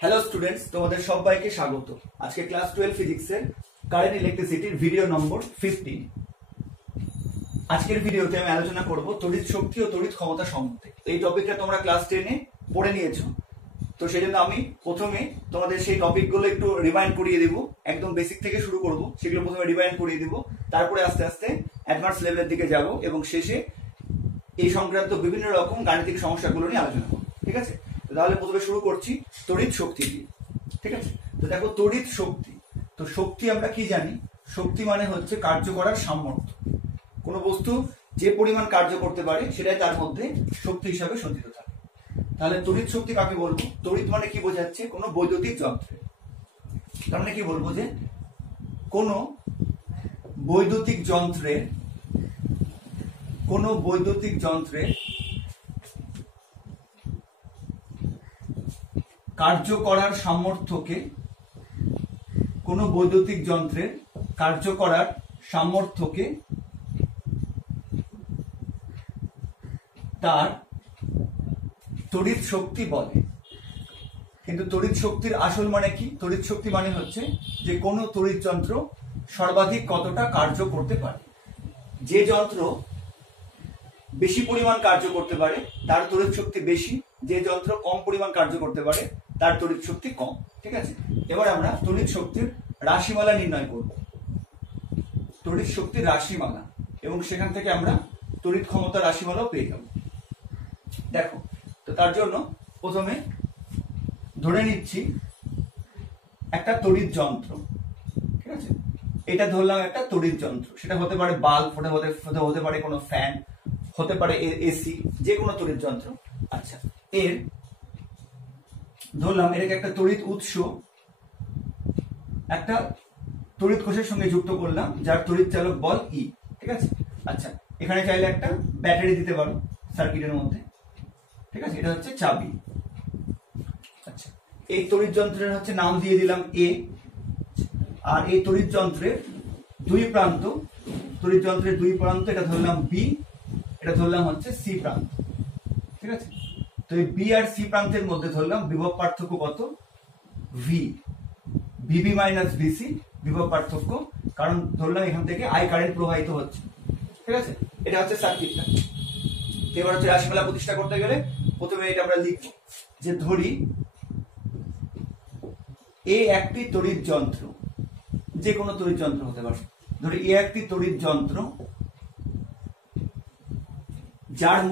Hello students, তোমাদের সবাইকে স্বাগত। আজকে ক্লাস 12 ফিজিক্সের কারেন্ট ইলেকট্রিসিটির ভিডিও নম্বর 15। আজকের ভিডিওতে আমি আলোচনা করব তড়িৎ শক্তি ও তড়িৎ ক্ষমতা সম্বন্ধে। এই টপিকটা তোমরা ক্লাস 10-এ পড়ে নিয়েছো, তো সেই জন্য আমি প্রথমে তোমাদের সেই টপিকগুলো একটু রিমাইন্ড করিয়ে দিব। একদম বেসিক থেকে শুরু করব, সেগুলো প্রথমে রিমাইন্ড করিয়ে দিব, তারপরে আস্তে আস্তে অ্যাডভান্স লেভেলের দিকে যাব এবং শেষে এই সংক্রান্ত বিভিন্ন রকম গাণিতিক সমস্যাগুলো নিয়ে আলোচনা করব। ঠিক আছে, তাহলে প্রথমে শুরু করছি তড়িৎ শক্তি দিয়ে। ঠিক আছে, তো দেখো তড়িৎ শক্তি, তো শক্তি আমরা কি জানি? শক্তি মানে হচ্ছে কার্য করার সামর্থ্য। কোনো বস্তু যে পরিমাণ কার্য করতে পারে সেটাই তার মধ্যে শক্তি হিসাবে সঞ্চিত থাকে। তাহলে তড়িৎ শক্তি কাকে বলবো? তড়িৎ মানে কি বোঝাচ্ছে? কোনো বৈদ্যুতিক যন্ত্রে। তার মানে কি বলবো? যে কোনো বৈদ্যুতিক যন্ত্রে কার্য করার সামর্থ্যকে, কোনো বৈদ্যুতিক যন্ত্রের কার্য করার সামর্থ্যকে তার তড়িৎ শক্তি বলে। কিন্তু তড়িৎ শক্তির আসল মানে কি? তড়িৎ শক্তি মানে হচ্ছে যে কোনো তড়িৎ যন্ত্র সর্বাধিক কতটা কার্য করতে পারে। যে যন্ত্র বেশি পরিমাণ কার্য করতে পারে তার তড়িৎ শক্তি বেশি, যে যন্ত্র কম পরিমাণ কার্য করতে পারে তার তড়িৎ শক্তি কম। ঠিক আছে, এবার আমরা তড়িৎ শক্তির রাশিমালা নির্ণয় করব, তড়িৎ শক্তির রাশিমালা, এবং সেখান থেকে আমরা তড়িৎ ক্ষমতা রাশিমালাও পেয়ে যাব। দেখো, তো তার জন্য প্রথমে ধরে নিচ্ছি একটা তড়িৎ যন্ত্র। ঠিক আছে, এটা ধরলাম একটা তড়িৎ যন্ত্র, সেটা হতে পারে বাল্ব, হতে পারে কোনো ফ্যান, হতে পারে এসি, যে কোনো তড়িৎ যন্ত্র। আচ্ছা, এর ধরলাম এটাকে একটা তড়িৎ উৎস একটা তড়িৎ কোষের সঙ্গে যুক্ত করলাম, যার তড়িৎ চালক বল ই। ঠিক আছে, আচ্ছা, এখানে চাইলে একটা ব্যাটারি দিতে পারো সার্কিটের মধ্যে। ঠিক আছে, এটা হচ্ছে চাবি। আচ্ছা, এই তড়িৎ যন্ত্রের হচ্ছে নাম দিয়ে দিলাম এ, আর এই তড়িৎ যন্ত্রের দুই প্রান্ত, এটা ধরলাম বি, এটা ধরলাম হচ্ছে সি প্রান্ত। ঠিক আছে, তো এই বি আর সি প্রান্তের মধ্যে ধরলাম বিভব পার্থক্য কত? ভি, ভিবি মাইনাস ভিসি বিভব পার্থক্য, কারণ ধরলাম এখান থেকে আই কারেন্ট প্রবাহিত হচ্ছে। ঠিক আছে, এটা হচ্ছে সার্কিটটা। এবার হচ্ছে রাশিমালা প্রতিষ্ঠা করতে গেলে প্রথমে এটা আমরা লিখব যে ধরি এ একটি তড়িৎ যন্ত্র, যে কোনো তড়িৎ যন্ত্র হতে পারে। ধরি এ একটি তড়িৎ যন্ত্র যার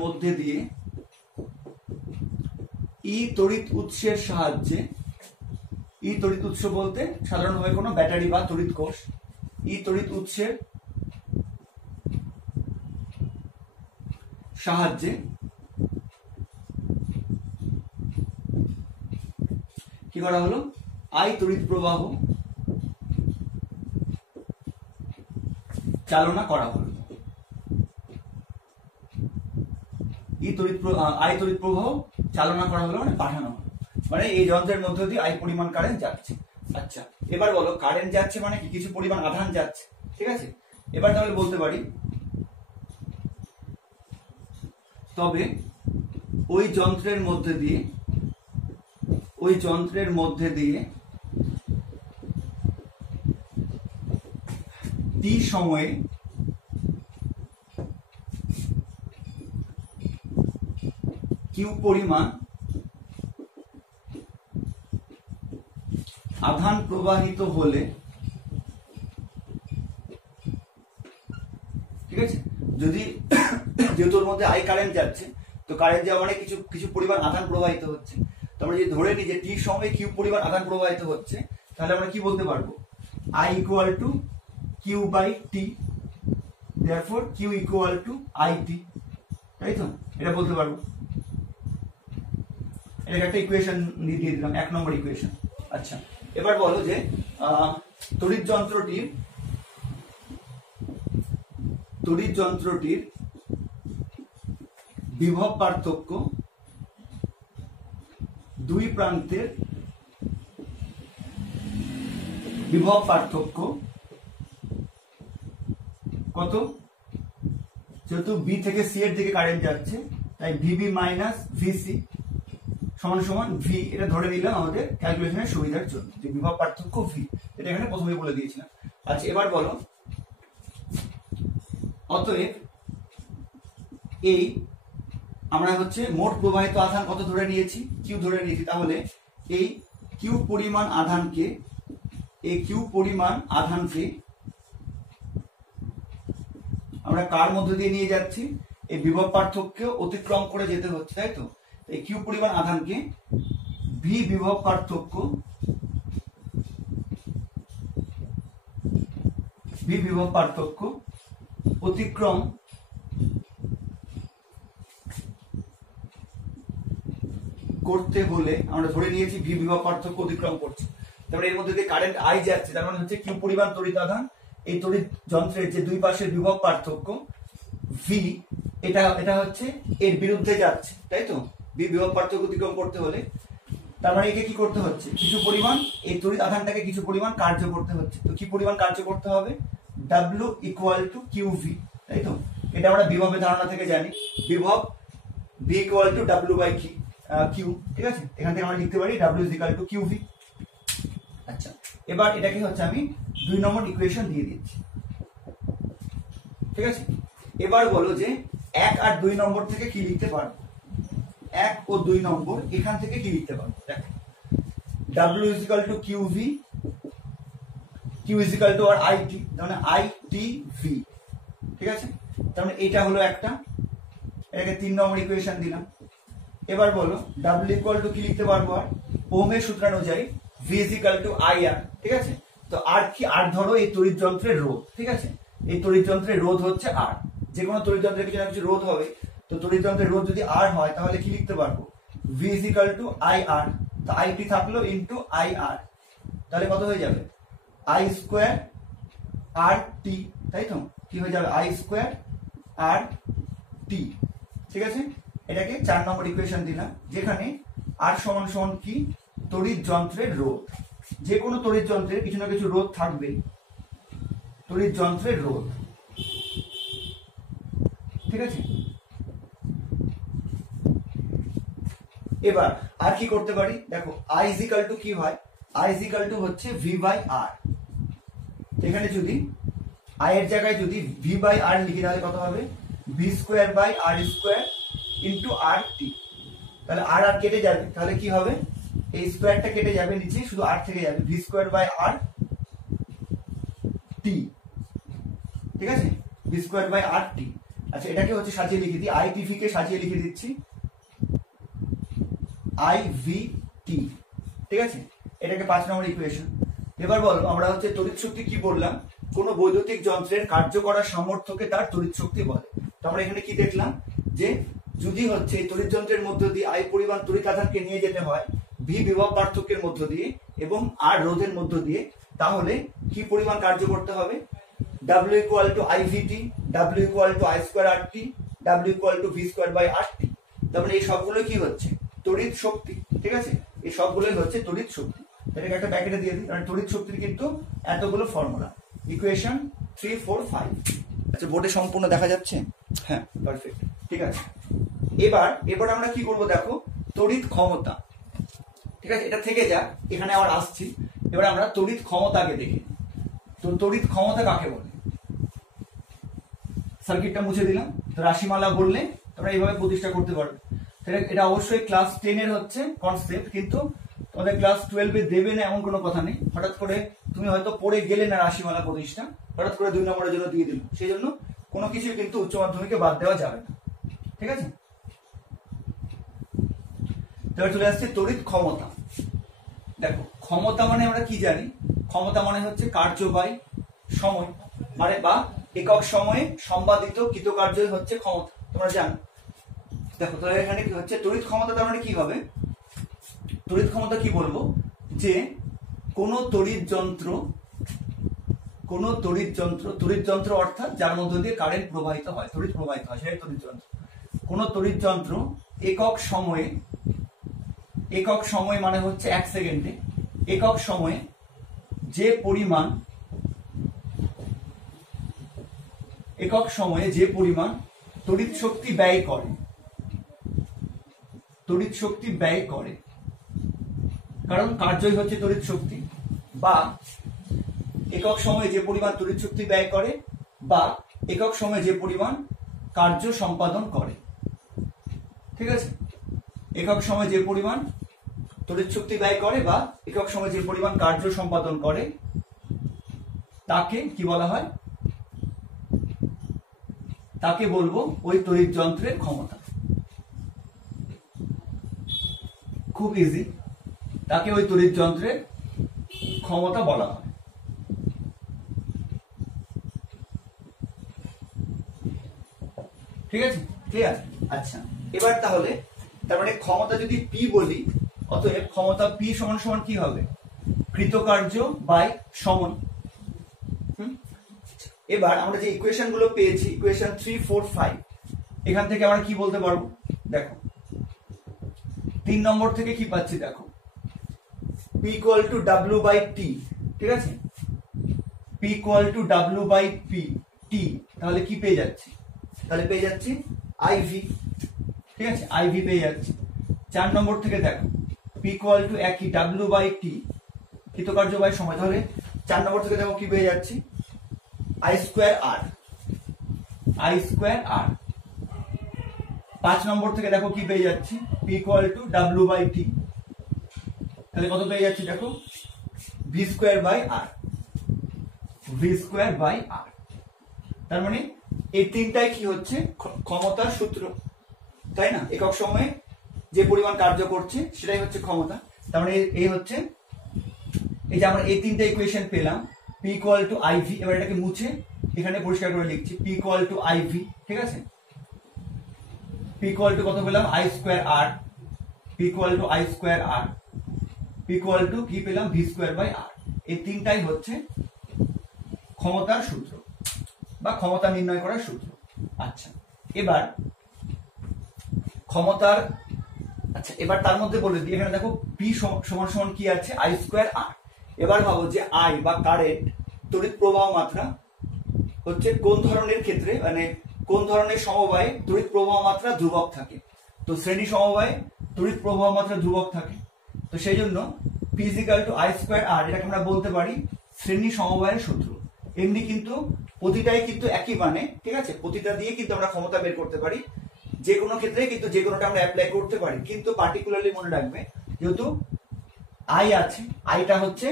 মধ্যে দিয়ে ই তড়িৎ উৎসের সাহায্যে, ই তড়িৎ উৎস বলতে সাধারণভাবে কোনো ব্যাটারি বা তড়িৎ কোষ, ই তড়িৎ উৎসের সাহায্যে কি করা হলো? আই তড়িৎ প্রবাহ চালনা করা হলো। আই তড়িৎ প্রবাহ চালনা করা হলো মানে পাঠানো হলো, মানে এই যন্ত্রের মধ্য দিয়ে আই পরিমাণ কারেন্ট যাচ্ছে। আচ্ছা, এবার বলো কারেন্ট যাচ্ছে মানে কি? কিছু পরিমাণ আধান যাচ্ছে। ঠিক আছে, এবার তাহলে বলতে পারি তবে ওই যন্ত্রের মধ্যে দিয়ে টি সময়ে কিউ পরিমাণ আধান প্রবাহিত হলে, ঠিক আছে, যেহেতু ওর মধ্যে আই কারেন্ট যাচ্ছে, তো কারেন্ট যাওয়া মানে কিছু পরিমাণ আধান প্রবাহিত হচ্ছে। তো আমরা যদি ধরে নিই যে টি সময়ে কিউ পরিমাণ আধান প্রবাহিত হচ্ছে, তাহলে আমরা কি বলতে পারবো? I equal to Q by T, therefore Q equal to I T. তাই তো, এটা বলতে পারবো। এটা একটা ইকুয়েশন দিয়ে দিলাম, 1 নম্বর ইকুয়েশন। আচ্ছা, এবার বলো যে তড়িৎ যন্ত্রটির বিভব পার্থক্য দুই প্রান্তের বিভব পার্থক্য কত? যেহেতু বি থেকে সি এর দিকে কারেন্ট যাচ্ছে তাই ভিবি মাইনাস ভিসি সমান সমান ভি, এটা ধরে নিলাম আমাদের ক্যালকুলেশনের সুবিধার জন্য যে বিভব পার্থক্য ভি, এটা এখানে প্রথমেই বলে দিয়েছিলাম। আচ্ছা এবার বলো, অতএব এই আমরা হচ্ছে মোট প্রবাহিত আধান কত ধরে নিয়েছি, কিউ ধরে নিয়েছি, তাহলে এই কিউ পরিমাণ আধানকে আমরা কার মধ্যে দিয়ে নিয়ে যাচ্ছি, এই বিভব পার্থক্য অতিক্রম করে যেতে হচ্ছে, তাই তো। এই কিউ পরিমাণ আধানকে ভি বিভব পার্থক্য অতিক্রম করতে হলে আমরা ধরে নিয়েছি ভি বিভব পার্থক্য অতিক্রম করছে, তারপরে এর মধ্যে দিয়ে কারেন্ট আই যাচ্ছে, তার মানে হচ্ছে কিউ পরিমাণ তড়িৎ আধান এই তড়িৎ যন্ত্রের যে দুই পাশের বিভব পার্থক্য ভি, এটা হচ্ছে এর বিরুদ্ধে যাচ্ছে, তাই তো। ভি বিভব পার্থক্য অতিক্রম করতে হলে তার মানে একে কি করতে হচ্ছে, কিছু পরিমাণ এই তড়িৎ আধানটাকে কিছু পরিমাণ কার্য করতে হচ্ছে। তো কি পরিমাণ কার্য করতে হবে, W equal to Q V, তাই তো। এটা আমরা বিভবের ধারণা থেকে জানি, বিভব V equal to W by Q, ঠিক আছে। এখান থেকে আমরা লিখতে পারি W is equal to Q V. আচ্ছা এবার এটাকে হচ্ছে আমি 2 নম্বর ইকুয়েশন দিয়ে দিচ্ছি, ঠিক আছে। এবার বলো যে 1 আর 2 নম্বর থেকে কি লিখতে পারবো, 1 ও 2 নম্বর এখান থেকে কি লিখতে পারবো, দেখো W is equal to Q V, Q is equal to আর আইটি, মানে আইটি ভি, ঠিক আছে। তার মানে এটা হলো একটা, এটাকে 3 নম্বর ইকুয়েশন দিলাম। এবার বলো W ইকুয়াল টু কি লিখতে পারবো, আর ওহমের সূত্রানুযায়ী V is equal two IR, ঠিক আছে। তো আর কি, আর ধরো এই তড়িৎ যন্ত্রের রোধ, ঠিক আছে। এই তড়িৎ যন্ত্রের রোধ হচ্ছে R, যে কোনো তড়িৎ যন্ত্রের কিছু না কিছু রোধ হবে, তো তড়িৎ যন্ত্রের রোধ যদি R হয় তাহলে কি লিখতে পারবো, V is equal two IR, তো IT থাকলো ইনটু IR, তাহলে কত হয়ে যাবে I স্কয়ার RT, তাই তো। কি হয়ে যাবে I স্কয়ার RT, ঠিক আছে। এটাকে 4 নম্বর ইকুয়েশন দিলাম, যেখানে R সমান সমান কি, তড়িৎ যন্ত্রের রোধ, যে কোনো তড়িৎ যন্ত্রের কিছু না কিছু রোধ থাকবে, তড়িৎ যন্ত্রের রোধ, ঠিক আছে। এবার আর কি করতে পারি, দেখো I ইজ ইকুয়াল টু কি হয়, I ইজ ইকুয়াল টু হচ্ছে V বাই R, এখানে যদি I এর জায়গায় যদি V বাই R লিখি তাহলে কত হবে, V square by R square into RT, তাহলে আর আর কেটে যাবে, তাহলে কি হবে, এই স্কয়ারটা কেটে যাবে, নিচে শুধু R থেকে যাবে, V square by R T, ঠিক আছে, V square by R T। আচ্ছা এটাকে হচ্ছে সাজিয়ে লিখে দিই, ITV কে সাজিয়ে লিখে দিচ্ছি IVT, ঠিক আছে। এটাকে 5 নম্বর ইকুয়েশন। এবার বলো আমরা হচ্ছে তড়িৎ শক্তি কি বললাম, কোন বৈদ্যুতিক যন্ত্রের কার্য করার সামর্থ্যকে তার তড়িৎ শক্তি বলে। তো আমরা এখানে কি দেখলাম, যে যদি হচ্ছে এই তড়িৎ যন্ত্রের মধ্য দিয়ে I পরিমাণ তড়িৎ আধানকে নিয়ে যেতে হয় V বিভব পার্থক্যের মধ্য দিয়ে এবং R রোধের মধ্য দিয়ে, তাহলে কি পরিমাণ কার্য করতে হবে, W equal to IVT, W equal to I square RT, W equal to V square by RT। তারপরে এই সবগুলো কি হচ্ছে, তড়িৎ শক্তি, ঠিক আছে। এই সবগুলোই হচ্ছে তড়িৎ শক্তি। এটাকে একটা ব্র্যাকেটে দিয়ে দিই, কারণ তড়িৎ শক্তির কিন্তু এতগুলো ফর্মুলা, ইকুয়েশন 3, 4, 5। আচ্ছা বোর্ডে সম্পূর্ণ দেখা যাচ্ছে, হ্যাঁ পারফেক্ট, ঠিক আছে। এবার আমরা কি করব, দেখো তড়িৎ ক্ষমতা, ঠিক আছে, এটা থেকে যাক, এখানে আবার আসছি। এবার আমরা তড়িৎ ক্ষমতাকে দেখি, তো তড়িৎ ক্ষমতা কাকে বলে, সার্কিটটা মুছে দিলাম, তো রাশিমালা বললে তোমরা এইভাবে প্রতিষ্ঠা করতে পারবে। এটা অবশ্যই ক্লাস 10 এর হচ্ছে কনসেপ্ট, কিন্তু তোমাদের ক্লাস 12 এ দেবে না এমন কোনো কথা নেই। হঠাৎ করে তুমি হয়তো পড়ে গেলে না রাশিমালা প্রতিষ্ঠা, হঠাৎ করে 2 নম্বরের জন্য দিয়ে দিল, সেই জন্য কোনো কিছু কিন্তু উচ্চ মাধ্যমিকে বাদ দেওয়া যাবে না, ঠিক আছে। এবার চলে আসছে তড়িৎ ক্ষমতা। দেখো ক্ষমতা মানে আমরা কি জানি, ক্ষমতা মানে হচ্ছে কার্য বাই সময়, মানে বা একক সময়ে সম্পাদিত কৃতকার্যই হচ্ছে ক্ষমতা, তোমরা জানো। দেখো তাহলে এখানে কি হচ্ছে তড়িৎ ক্ষমতা, তার মানে কি হবে, তড়িৎ ক্ষমতা কি বলবো, যে কোন তড়িৎ যন্ত্র অর্থাৎ যার মধ্য দিয়ে কারেন্ট প্রবাহিত হয়, তড়িৎ প্রবাহিত হয়, সেটাই তড়িৎ যন্ত্র। কোন তড়িৎ যন্ত্র একক সময়ে মানে হচ্ছে 1 সেকেন্ডে, একক সময়ে যে পরিমাণ তড়িৎ শক্তি ব্যয় করে, তড়িৎ শক্তি ব্যয় করে, কারণ কার্যই হচ্ছে তড়িৎ শক্তি, বা একক সময়ে যে পরিমাণ তড়িৎ শক্তি ব্যয় করে, বা একক সময়ে যে পরিমাণ কার্য সম্পাদন করে। ঠিক আছে, একক সময়ে যে পরিমাণ তড়িৎ শক্তি ব্যয় করে বা একক সময়ে যে পরিমাণ কার্য সম্পাদন করে তাকে কি বলা হয়? তাকে বলবো ওই তড়িৎ যন্ত্রের ক্ষমতা। খুব ইজি, তাকে ওই তড়িৎ যন্ত্রের ক্ষমতা বলা হয়। ঠিক আছে, ক্লিয়ার? আচ্ছা, এবার তাহলে তার মানে ক্ষমতা যদি পি বলি, অতএব ক্ষমতা পি সমান সমান কি হবে? কৃতকার্য বাই সময়। এবার আমরা যে ইকুয়েশন গুলো পেয়েছি, ইকুয়েশন 3, 4, 5, এখান থেকে আমরা কি বলতে পারবো? দেখো 3 নম্বর থেকে কি পাচ্ছি? দেখো P equal to W by T. ঠিক আছে, P equal to W by T, তাহলে কি পেয়ে যাচ্ছি? তাহলে পেয়ে যাচ্ছি IV। ঠিক আছে, IV পেয়ে যাচ্ছি। 4 নম্বর থেকে দেখো P ইকুয়াল টু একই W বাই টি, কৃতকার্য বাই সময়, তাহলে 4 নম্বর থেকে দেখো কি পেয়ে যাচ্ছি? I square R। 5 নম্বর থেকে দেখো কি পেয়ে যাচ্ছি? P equal to W by T, তাহলে কত পেয়ে যাচ্ছি? দেখো V স্কয়ার বাই R। তার মানে এই তিনটাই কি হচ্ছে? ক্ষমতার সূত্র, তাই না? একক সময়ে যে পরিমাণ কার্য করছে সেটাই হচ্ছে ক্ষমতা। তার মানে এই হচ্ছে, এই যে আমরা এই তিনটা ইকুয়েশন পেলাম, P ইকুয়াল টু IV। এবার এটাকে মুছে এখানে পরিষ্কার করে লিখছি, P ইকুয়াল টু IV। ঠিক আছে, P ইকুয়াল টু কত পেলাম? I square R। P equal to I square R। P equal to কি পেলাম? V square by R। এই তিনটাই হচ্ছে ক্ষমতার সূত্র বা ক্ষমতা নির্ণয় করার সূত্র। আচ্ছা, এবার ক্ষমতার, আচ্ছা এবার তার মধ্যে বলে দিই, এখানে দেখো P সমান সমান কি আছে? I square R। এবার ভাবো যে I বা কারেন্ট, তড়িৎ প্রবাহ মাত্রা হচ্ছে কোন ধরনের ক্ষেত্রে, মানে কোন ধরনের সমবায়ে তড়িৎ প্রবাহ মাত্রা ধ্রুবক থাকে? তো শ্রেণী সমবায়ে তড়িৎ প্রবাহ মাত্রা ধ্রুবক থাকে। তো সেই জন্য P equal to I square R, এটাকে আমরা বলতে পারি শ্রেণী সমবায়ের সূত্র। এমনি কিন্তু প্রতিটাই কিন্তু একই মানে, ঠিক আছে, প্রতিটা দিয়ে কিন্তু আমরা ক্ষমতা বের করতে পারি, যে কোনো ক্ষেত্রে কিন্তু যে কোনোটা আমরা অ্যাপ্লাই করতে পারি। কিন্তু পার্টিকুলারলি মনে রাখবে, যেহেতু I আছে, আইটা হচ্ছে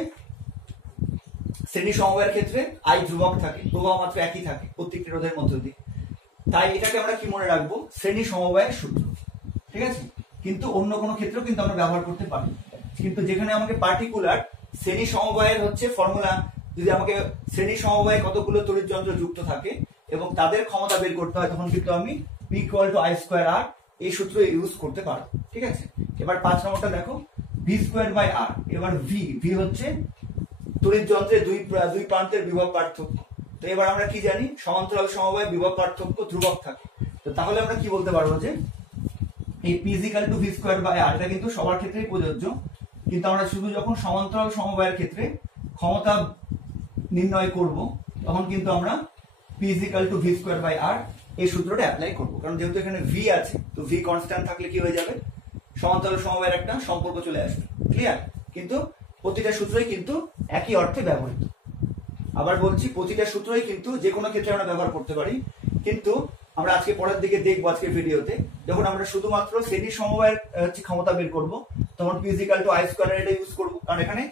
শ্রেণী সমবায়ের ক্ষেত্রে I ধ্রুবক থাকে, প্রবাহ মাত্রা একই থাকে প্রত্যেকটি রোধের মধ্য দিয়ে, তাই এটাকে আমরা কি মনে রাখবো? শ্রেণী সমবায়ের সূত্র। ঠিক আছে, কিন্তু অন্য কোনো ক্ষেত্রেও কিন্তু আমরা ব্যবহার করতে পারি। কিন্তু যেখানে আমাকে পার্টিকুলার শ্রেণী সমবায়ের হচ্ছে ফর্মুলা, যদি আমাকে শ্রেণী সমবায়ে কতগুলো তড়িৎ যন্ত্র যুক্ত থাকে এবং তাদের ক্ষমতা বের করতে হয়, তখন কিন্তু আমি P equal to I square R এই সূত্র ইউজ করতে পারবো। ঠিক আছে, এবার 5 নম্বরটা দেখো, V স্কয়ার বাই R। এবার V হচ্ছে তড়িৎ যন্ত্রের দুই প্রান্তের বিভব পার্থক্য। তো এবার আমরা কি জানি? সমান্তরাল সমবায়ে বিভব পার্থক্য ধ্রুবক থাকে। তো তাহলে আমরা কি বলতে পারবো যে এই P equal to V square by R, এটা কিন্তু সবার ক্ষেত্রেই প্রযোজ্য, কিন্তু আমরা শুধু যখন সমান্তরাল সমবায়ের ক্ষেত্রে ক্ষমতা নির্ণয় করব, তখন কিন্তু আমরা P equal to V square by R এই সূত্রটা অ্যাপ্লাই করব। কারণ যেহেতু এখানে V আছে, তো V কনস্ট্যান্ট থাকলে কি হয়ে যাবে? সমান্তরাল সমবায়ের একটা সম্পর্ক চলে আসবে। ক্লিয়ার? কিন্তু প্রতিটা সূত্রই কিন্তু একই অর্থে ব্যবহৃত। আবার বলছি, প্রতিটা সূত্রই কিন্তু যে কোনো ক্ষেত্রে আমরা ব্যবহার করতে পারি। কিন্তু আমরা আজকে পরের দিকে দেখবো, আজকের ভিডিওতে যখন আমরা শুধুমাত্র শ্রেণী সমবায়ের ক্ষমতা বের করব, তখন P equal to I square এটা ইউজ করব, কারণ এখানে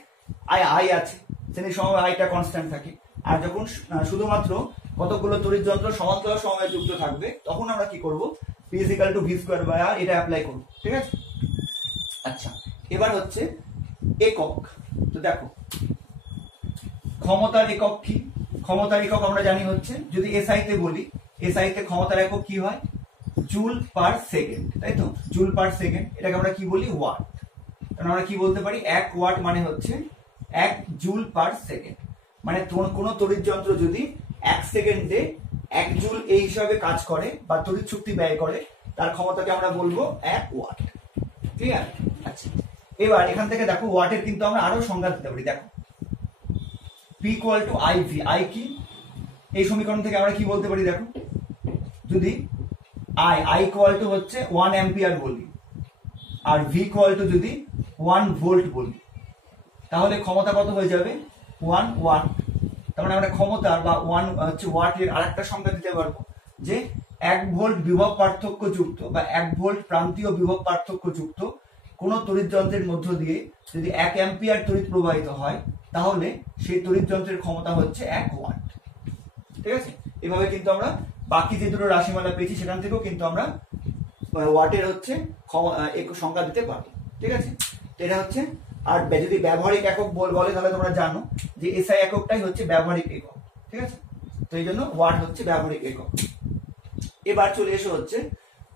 I আছে, শ্রেণী সমবায় আইটা কনস্ট্যান্ট থাকে। আর যখন শুধুমাত্র কতগুলো তড়িৎ যন্ত্র সমান্তরাল সমবায়ে যুক্ত থাকবে, তখন আমরা কি করব? P equal to V square by R এটা অ্যাপ্লাই করব। ঠিক আছে, আচ্ছা এবার হচ্ছে একক। তো দেখো ক্ষমতার একক কি? ক্ষমতার একক আমরা জানি হচ্ছে, যদি SI তে বলি, SI তে ক্ষমতার একক কি হয়? জুল পার সেকেন্ড, তাই তো? জুল পার সেকেন্ড, এটাকে আমরা কি বলি? ওয়াট। কারণ আমরা কি বলতে পারি? 1 ওয়াট মানে হচ্ছে 1 জুল পার সেকেন্ড। মানে কোনো তড়িৎ যন্ত্র যদি 1 সেকেন্ডে 1 জুল এই হিসাবে কাজ করে বা তড়িৎ শক্তি ব্যয় করে, তার ক্ষমতাকে আমরা বলবো 1 ওয়াট। ক্লিয়ার? আচ্ছা এবার এখান থেকে দেখো ওয়াটের কিন্তু আমরা আরো সংজ্ঞা দিতে পারি। দেখো P equal two IV, I কি? এই সমীকরণ থেকে আমরা কি বলতে পারি? দেখো যদি I ইকুয়াল টু হচ্ছে 1 অ্যাম্পিয়ার বলি, আর ভি ইকুয়াল টু যদি 1 ভোল্ট বলি, তাহলে ক্ষমতা কত হয়ে যাবে 1 ওয়াট। তার মানে আমরা ক্ষমতার বা 1 হচ্ছে ওয়াটের আরেকটা সংখ্যা দিতে পারবো যে 1 ভোল্ট বিভব পার্থক্য যুক্ত বা 1 ভোল্ট প্রান্তীয় বিভব পার্থক্য যুক্ত কোন তড়িৎ যন্ত্রের মধ্য দিয়ে যদি 1 অ্যাম্পিয়ার তড়িৎ প্রবাহিত হয়, তাহলে সেই তড়িৎ যন্ত্রের ক্ষমতা হচ্ছে 1 ওয়াট। ঠিক আছে, এভাবে কিন্তু আমরা বাকি যে দুটো রাশিমালা পেয়েছি সেখান থেকেও কিন্তু আমরা ওয়াটের হচ্ছে সংখ্যা দিতে পারবো। ঠিক আছে, এটা হচ্ছে। আর যদি ব্যবহারিক একক বলে তাহলে তোমরা জানো যে এসআই এককটাই হচ্ছে ব্যবহারিক একক। ঠিক আছে, তো এই জন্য ওয়াট হচ্ছে ব্যবহারিক একক। এবার চলে এসে হচ্ছে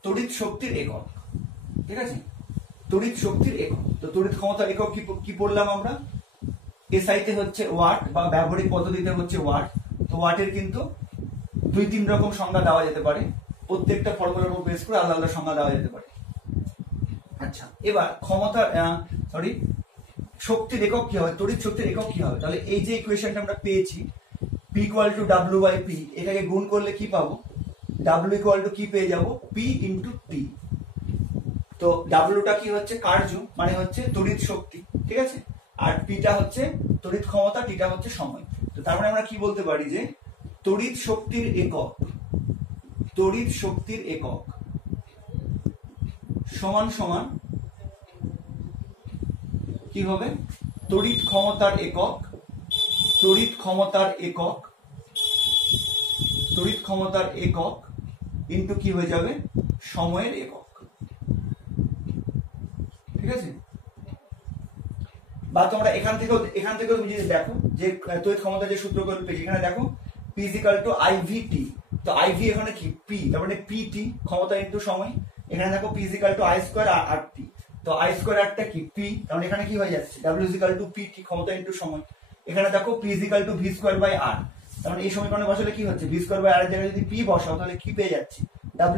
তড়িৎ শক্তির একক। ঠিক আছে, তড়িৎ শক্তির একক। তো তড়িৎ ক্ষমতার একক কি পড়লাম আমরা, এসআই তে হচ্ছে ওয়াট বা ব্যবহারিক পদ্ধতিতে হচ্ছে ওয়াট। তো ওয়াটের কিন্তু 2-3 রকম সংজ্ঞা দেওয়া যেতে পারে, প্রত্যেকটা ফর্মুলার উপর বেস করে আলাদা আলাদা সংজ্ঞা দেওয়া যেতে পারে। আচ্ছা, এবার ক্ষমতার শক্তির একক কি হবে, তড়িৎ শক্তির একক কি হবে? তাহলে এই যে ইকুয়েশনটা আমরা পেয়েছি P equal to W by P, এটাকে গুণ করলে কি পাবো, W ইকুয়াল টু কি পেয়ে যাবো, P ইন্টু T। তো ডাব্লিউটা কি হচ্ছে, কার্য মানে হচ্ছে তড়িৎ শক্তি। ঠিক আছে, আর পিটা হচ্ছে তড়িৎ ক্ষমতা, টিটা হচ্ছে সময়। তো তার মানে আমরা কি বলতে পারি যে তড়িৎ শক্তির একক, তড়িৎ শক্তির একক সমান সমান কি হবে, তড়িৎ ক্ষমতার একক, তড়িৎ ক্ষমতার একক, তড়িৎ ক্ষমতার একক কিন্তু কি হয়ে যাবে, সময়ের একক। ঠিক আছে, বা তোমরা এখান থেকেও তুমি যদি দেখো যে তড়িৎ ক্ষমতার যে সূত্রগুলো পেয়েছি, এখানে দেখো P ইকুয়াল টু IVT। তো IV এখানে কি P, তার মানে PT ক্ষমতা ইনটু সময়। এখানে দেখো P equal to I square R T। তো I স্কয়ার আরটা কি P, তার মানে এখানে কি হয়ে যাচ্ছে W ইকুয়াল টু PT ক্ষমতা ইনটু সময়। এখানে দেখো P equal to V square by R। তার মানে এই সমীকরণে বসালে কি হচ্ছে, V স্কয়ার বাই R এর জায়গায় যদি P বসাও তাহলে কি পেয়ে যাচ্ছি,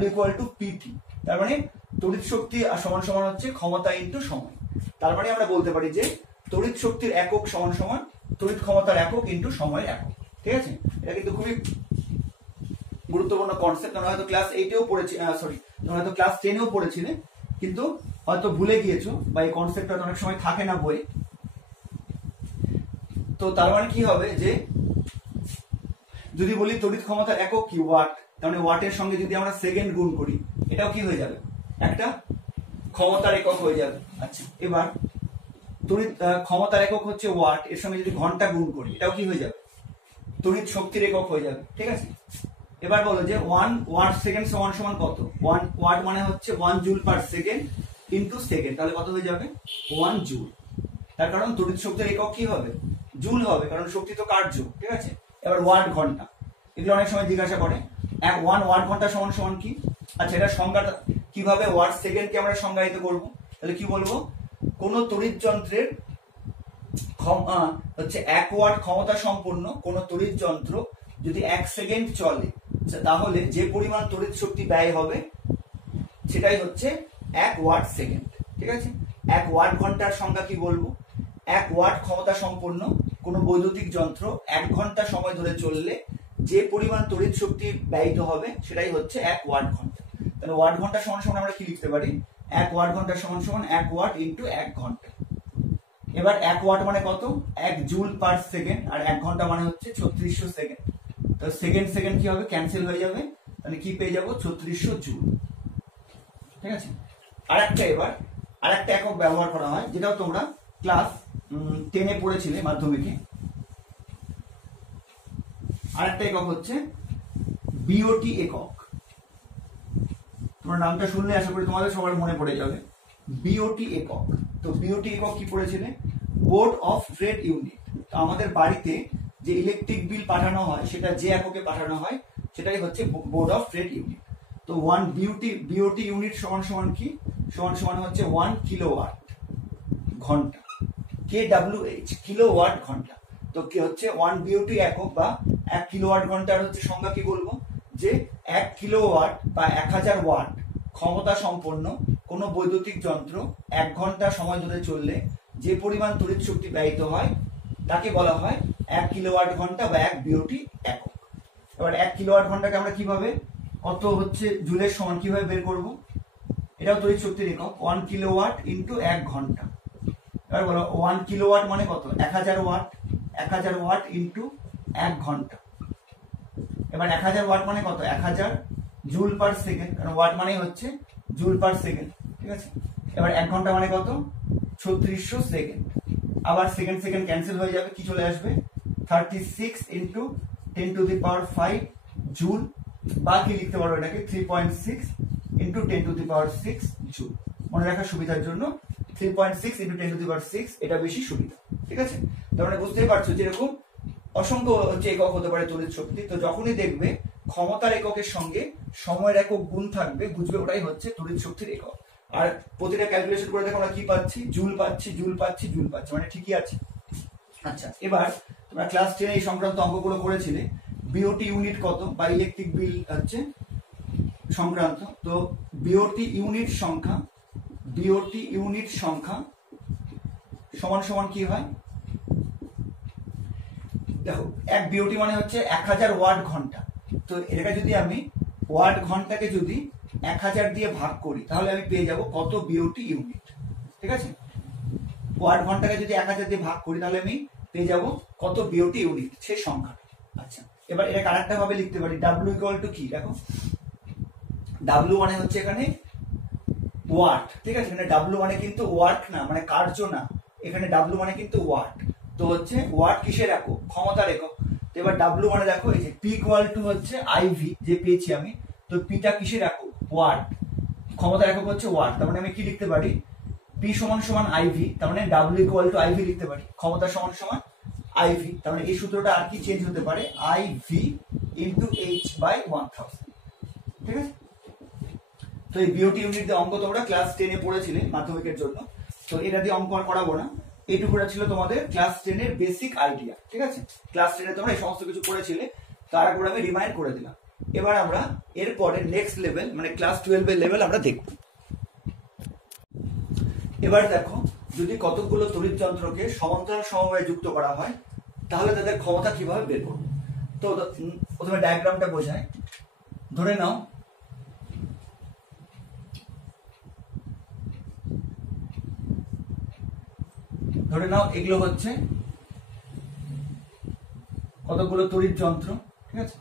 W ইকুয়াল টু PT। তার মানে তড়িৎ শক্তি সমান সমান হচ্ছে ক্ষমতা ইনটু সময়। তার মানে আমরা বলতে পারি যে তড়িৎ শক্তির একক সমান সমান তড়িৎ ক্ষমতার একক ইনটু সময়ের একক। ঠিক আছে, এটা কিন্তু খুবই গুরুত্বপূর্ণ কনসেপ্ট। তোমরা হয়তো ক্লাস 8-এও পড়েছি, তোমরা হয়তো ক্লাস 10-এও পড়েছিলে, কিন্তু হয়তো ভুলে গিয়েছো বা এই কনসেপ্টটা অনেক সময় থাকে না বই। তো তার মানে কি হবে যে যদি বলি তড়িৎ ক্ষমতার একক কি, ওয়াট, তার মানে ওয়াটের সঙ্গে যদি আমরা সেকেন্ড গুণ করি, এটাও কি হয়ে যাবে, একটা ক্ষমতার একক হয়ে যাবে। আচ্ছা, এবার তড়িৎ ক্ষমতার একক হচ্ছে ওয়াট, এর সঙ্গে যদি ঘন্টা গুণ করি, এটাও কি হয়ে যাবে, তড়িৎ শক্তির একক হয়ে যাবে। ঠিক আছে, এবার বলো যে 1 ওয়াট সেকেন্ড সমান সমান কত, 1 ওয়াট মানে হচ্ছে 1 joule per second into second, তাহলে কত হয়ে যাবে 1 জুল। তার কারণ তড়িৎ শক্তির একক কি হবে, জুল হবে, কারণ শক্তি তো কার্য। ঠিক আছে, এবার ওয়াট ঘন্টা, এগুলো অনেক সময় জিজ্ঞাসা করে 1 ওয়াট ঘন্টা সমান সমান কি। আচ্ছা, এটা সংজ্ঞাটা কিভাবে, ওয়াট সেকেন্ডকে আমরা সংজ্ঞায়িত করব, তাহলে কি বলবো, কোন তড়িৎ যন্ত্রের হচ্ছে 1 ওয়াট ক্ষমতা সম্পন্ন কোন তড়িৎ যন্ত্র যদি 1 সেকেন্ড চলে, তাহলে যে পরিমাণ তড়িৎ শক্তি ব্যয় হবে সেটাই হচ্ছে 1 ওয়াট সেকেন্ড। ঠিক আছে, 1 ওয়াট ঘন্টার সংজ্ঞা কি বলবো, 1 ওয়াট ক্ষমতা সম্পন্ন কোন বৈদ্যুতিক যন্ত্র 1 ঘন্টা সময় ধরে চললে যে পরিমাণ তড়িৎ শক্তি ব্যয়িত হবে সেটাই হচ্ছে 1 ওয়াট ঘন্টা। তাহলে ওয়াট ঘন্টা সমান সমান আমরা কি লিখতে পারি, 1 ওয়াট ঘন্টা সমান সমান 1 ওয়াট ইন্টু 1 ঘন্টা। এবার 1 ওয়াট মানে কত, 1 জুল পার সেকেন্ড, আর 1 ঘন্টা মানে হচ্ছে 3600 সেকেন্ড। তো সেকেন্ড সেকেন্ড কি হবে, ক্যান্সেল হয়ে যাবে, তাহলে কি পেয়ে যাবো 3600 জুল। ঠিক আছে, এবার আরেকটা একক ব্যবহার করা হয়, যেটাও তোমরা ক্লাস 10-এ পড়েছিলে মাধ্যমিকে। আরেকটা একক হচ্ছে বিওটি একক। তোমার নামটা শুনলে আশা করি তোমাদের সবার মনে পড়ে যাবে, বিওটি একক। তো বিওটি একক কি পড়েছিলে, বোর্ড অফ ট্রেড ইউনিট। তো আমাদের বাড়িতে যে ইলেকট্রিক বিল পাঠানো হয় সেটা যে এককে পাঠানো হয় সেটাই হচ্ছে বোর্ড অফ ট্রেড ইউনিট। তো 1 বিওটি ইউনিট সমান সমান কি, সমান সমান হচ্ছে 1 কিলোওয়াট ঘন্টা, KWH কিলোওয়াট ঘন্টা। তো কি হচ্ছে 1 বিওটি একক বা 1 কিলোওয়াট ঘন্টার হচ্ছে সংজ্ঞা কি বলবো, যে 1 কিলোওয়াট বা 1000 ওয়াট ক্ষমতা সম্পন্ন কোন বৈদ্যুতিক যন্ত্র 1 ঘন্টা সময় ধরে চললে যে পরিমাণ তড়িৎ শক্তি ব্যয়িত হয় তাকে বলা হয় 1 কিলোওয়াট ঘন্টা বা 1 বিওটি একক। এবার 1 কিলোওয়াট ঘন্টাকে আমরা কিভাবে, কত হচ্ছে জুলের সমান কিভাবে বের করব, এটাও তড়িৎ শক্তির একক 1 কিলোওয়াট ইন্টু 1 ঘন্টা। এবার বলো 1 কিলোওয়াট মানে কত? 1000 ওয়াট। 1000 ওয়াট ইন্টু 1 ঘন্টা। এবার 1000 ওয়াট মানে কত? 1000 জুল পার সেকেন্ড, কারণ ওয়াট মানে হচ্ছে জুল পার সেকেন্ড, ঠিক আছে। এবার 1 ঘন্টা মানে কত? 3600 সেকেন্ড। আবার সেকেন্ড সেকেন্ড ক্যান্সেল হয়ে যাবে, কি চলে আসবে? 36 into 10 to the power 5 joule, বা কি লিখতে পারো এটাকে 3.6 into 10 to the power 6 joule. মনে রাখার সুবিধার জন্য 3.6 ইন্টু 10 টু দি পাওয়ার 6 এটা বেশি সুবিধা, ঠিক আছে। তার মানে বুঝতেই পারছো যে এরকম অসংখ্য হচ্ছে একক হতে পারে তড়িৎ শক্তি। তো যখনই দেখবে ক্ষমতার এককের সঙ্গে সময়ের একক গুণ থাকবে, বুঝবে ওটাই হচ্ছে তড়িৎ শক্তির একক। আর প্রতিটা ক্যালকুলেশন করে দেখো আমরা কি পাচ্ছি? জুল পাচ্ছি, জুল পাচ্ছি, জুল পাচ্ছি, মানে ঠিকই আছে। আচ্ছা, এবার তোমরা ক্লাস 10 এই সংক্রান্ত অঙ্কগুলো করেছিলে। বিওটি ইউনিট কত বা ইলেকট্রিক বিল হচ্ছে সংক্রান্ত। তো বিওটি ইউনিট সংখ্যা সমান সমান কি হয়? দেখো, এক বিওটি মানে হচ্ছে 1000 ওয়াট ঘন্টা। তো এটা যদি আমি ওয়াট ঘন্টাকে যদি 1000 দিয়ে ভাগ করি, তাহলে আমি পেয়ে যাব কত বিওটি ইউনিট, ঠিক আছে। ওয়াট ঘন্টাকে যদি 1000 দিয়ে ভাগ করি, তাহলে আমি পেয়ে যাব কত বিওটি ইউনিট, সেই সংখ্যা। আচ্ছা, এবার এটা আরেকটা ভাবে লিখতে পারি, ডাব্লিউ ইকুয়াল টু কি? দেখো, ডাব্লিউ মানে হচ্ছে এখানে ওয়াট, ঠিক আছে। এখানে ডাব্লিউ মানে কিন্তু ওয়াট না, মানে কার্য না, এখানে ডাব্লিউ মানে কিন্তু ওয়াট। তো হচ্ছে ওয়াট কিসের একক? ক্ষমতার একক। তো এবার ডাব্লিউ মানে দেখো, এই যে পি ইকুয়াল টু হচ্ছে আইভি যে পেয়েছি আমি, তো পিটা কিসের একক? ওয়াট। ক্ষমতার একক হচ্ছে ওয়াট, তার মানে আমি কি লিখতে পারি? পি সমান সমান আইভি, তার মানে ডাব্লিউ ইকুয়াল টু আইভি লিখতে পারি। ক্ষমতা সমান সমান আইভি, তার মানে এই সূত্রটা আর কি চেঞ্জ হতে পারে? আইভি ইন্টু এইচ বাই 1000, ঠিক আছে। তো এই বিওটি ইউনিট দিয়ে অঙ্ক তোমরা ক্লাস 10 পড়েছিলে মাধ্যমিকের জন্য, তো এটা দিয়ে অঙ্ক আর করাবো না। এইটুকুটা ছিল তোমাদের ক্লাস 10 এর বেসিক আইডিয়া, ঠিক আছে। ক্লাস 10 তোমরা এই সমস্ত কিছু পড়েছিলে, তার আগে আমি রিমাইন্ড করে দিলাম। এবার আমরা এরপরে নেক্সট লেভেল মানে ক্লাস 12 এর লেভেল আমরা দেখব। এবার দেখো, যদি কতগুলো তড়িৎ যন্ত্রকে সমান্তরাল সমবায়ে যুক্ত করা হয়, তাহলে তাদের ক্ষমতা কিভাবে বের করব। তো প্রথমে ডায়াগ্রামটা বোঝায়। ধরে নাও এগুলো হচ্ছে কতগুলো তড়িৎ যন্ত্র, ঠিক আছে।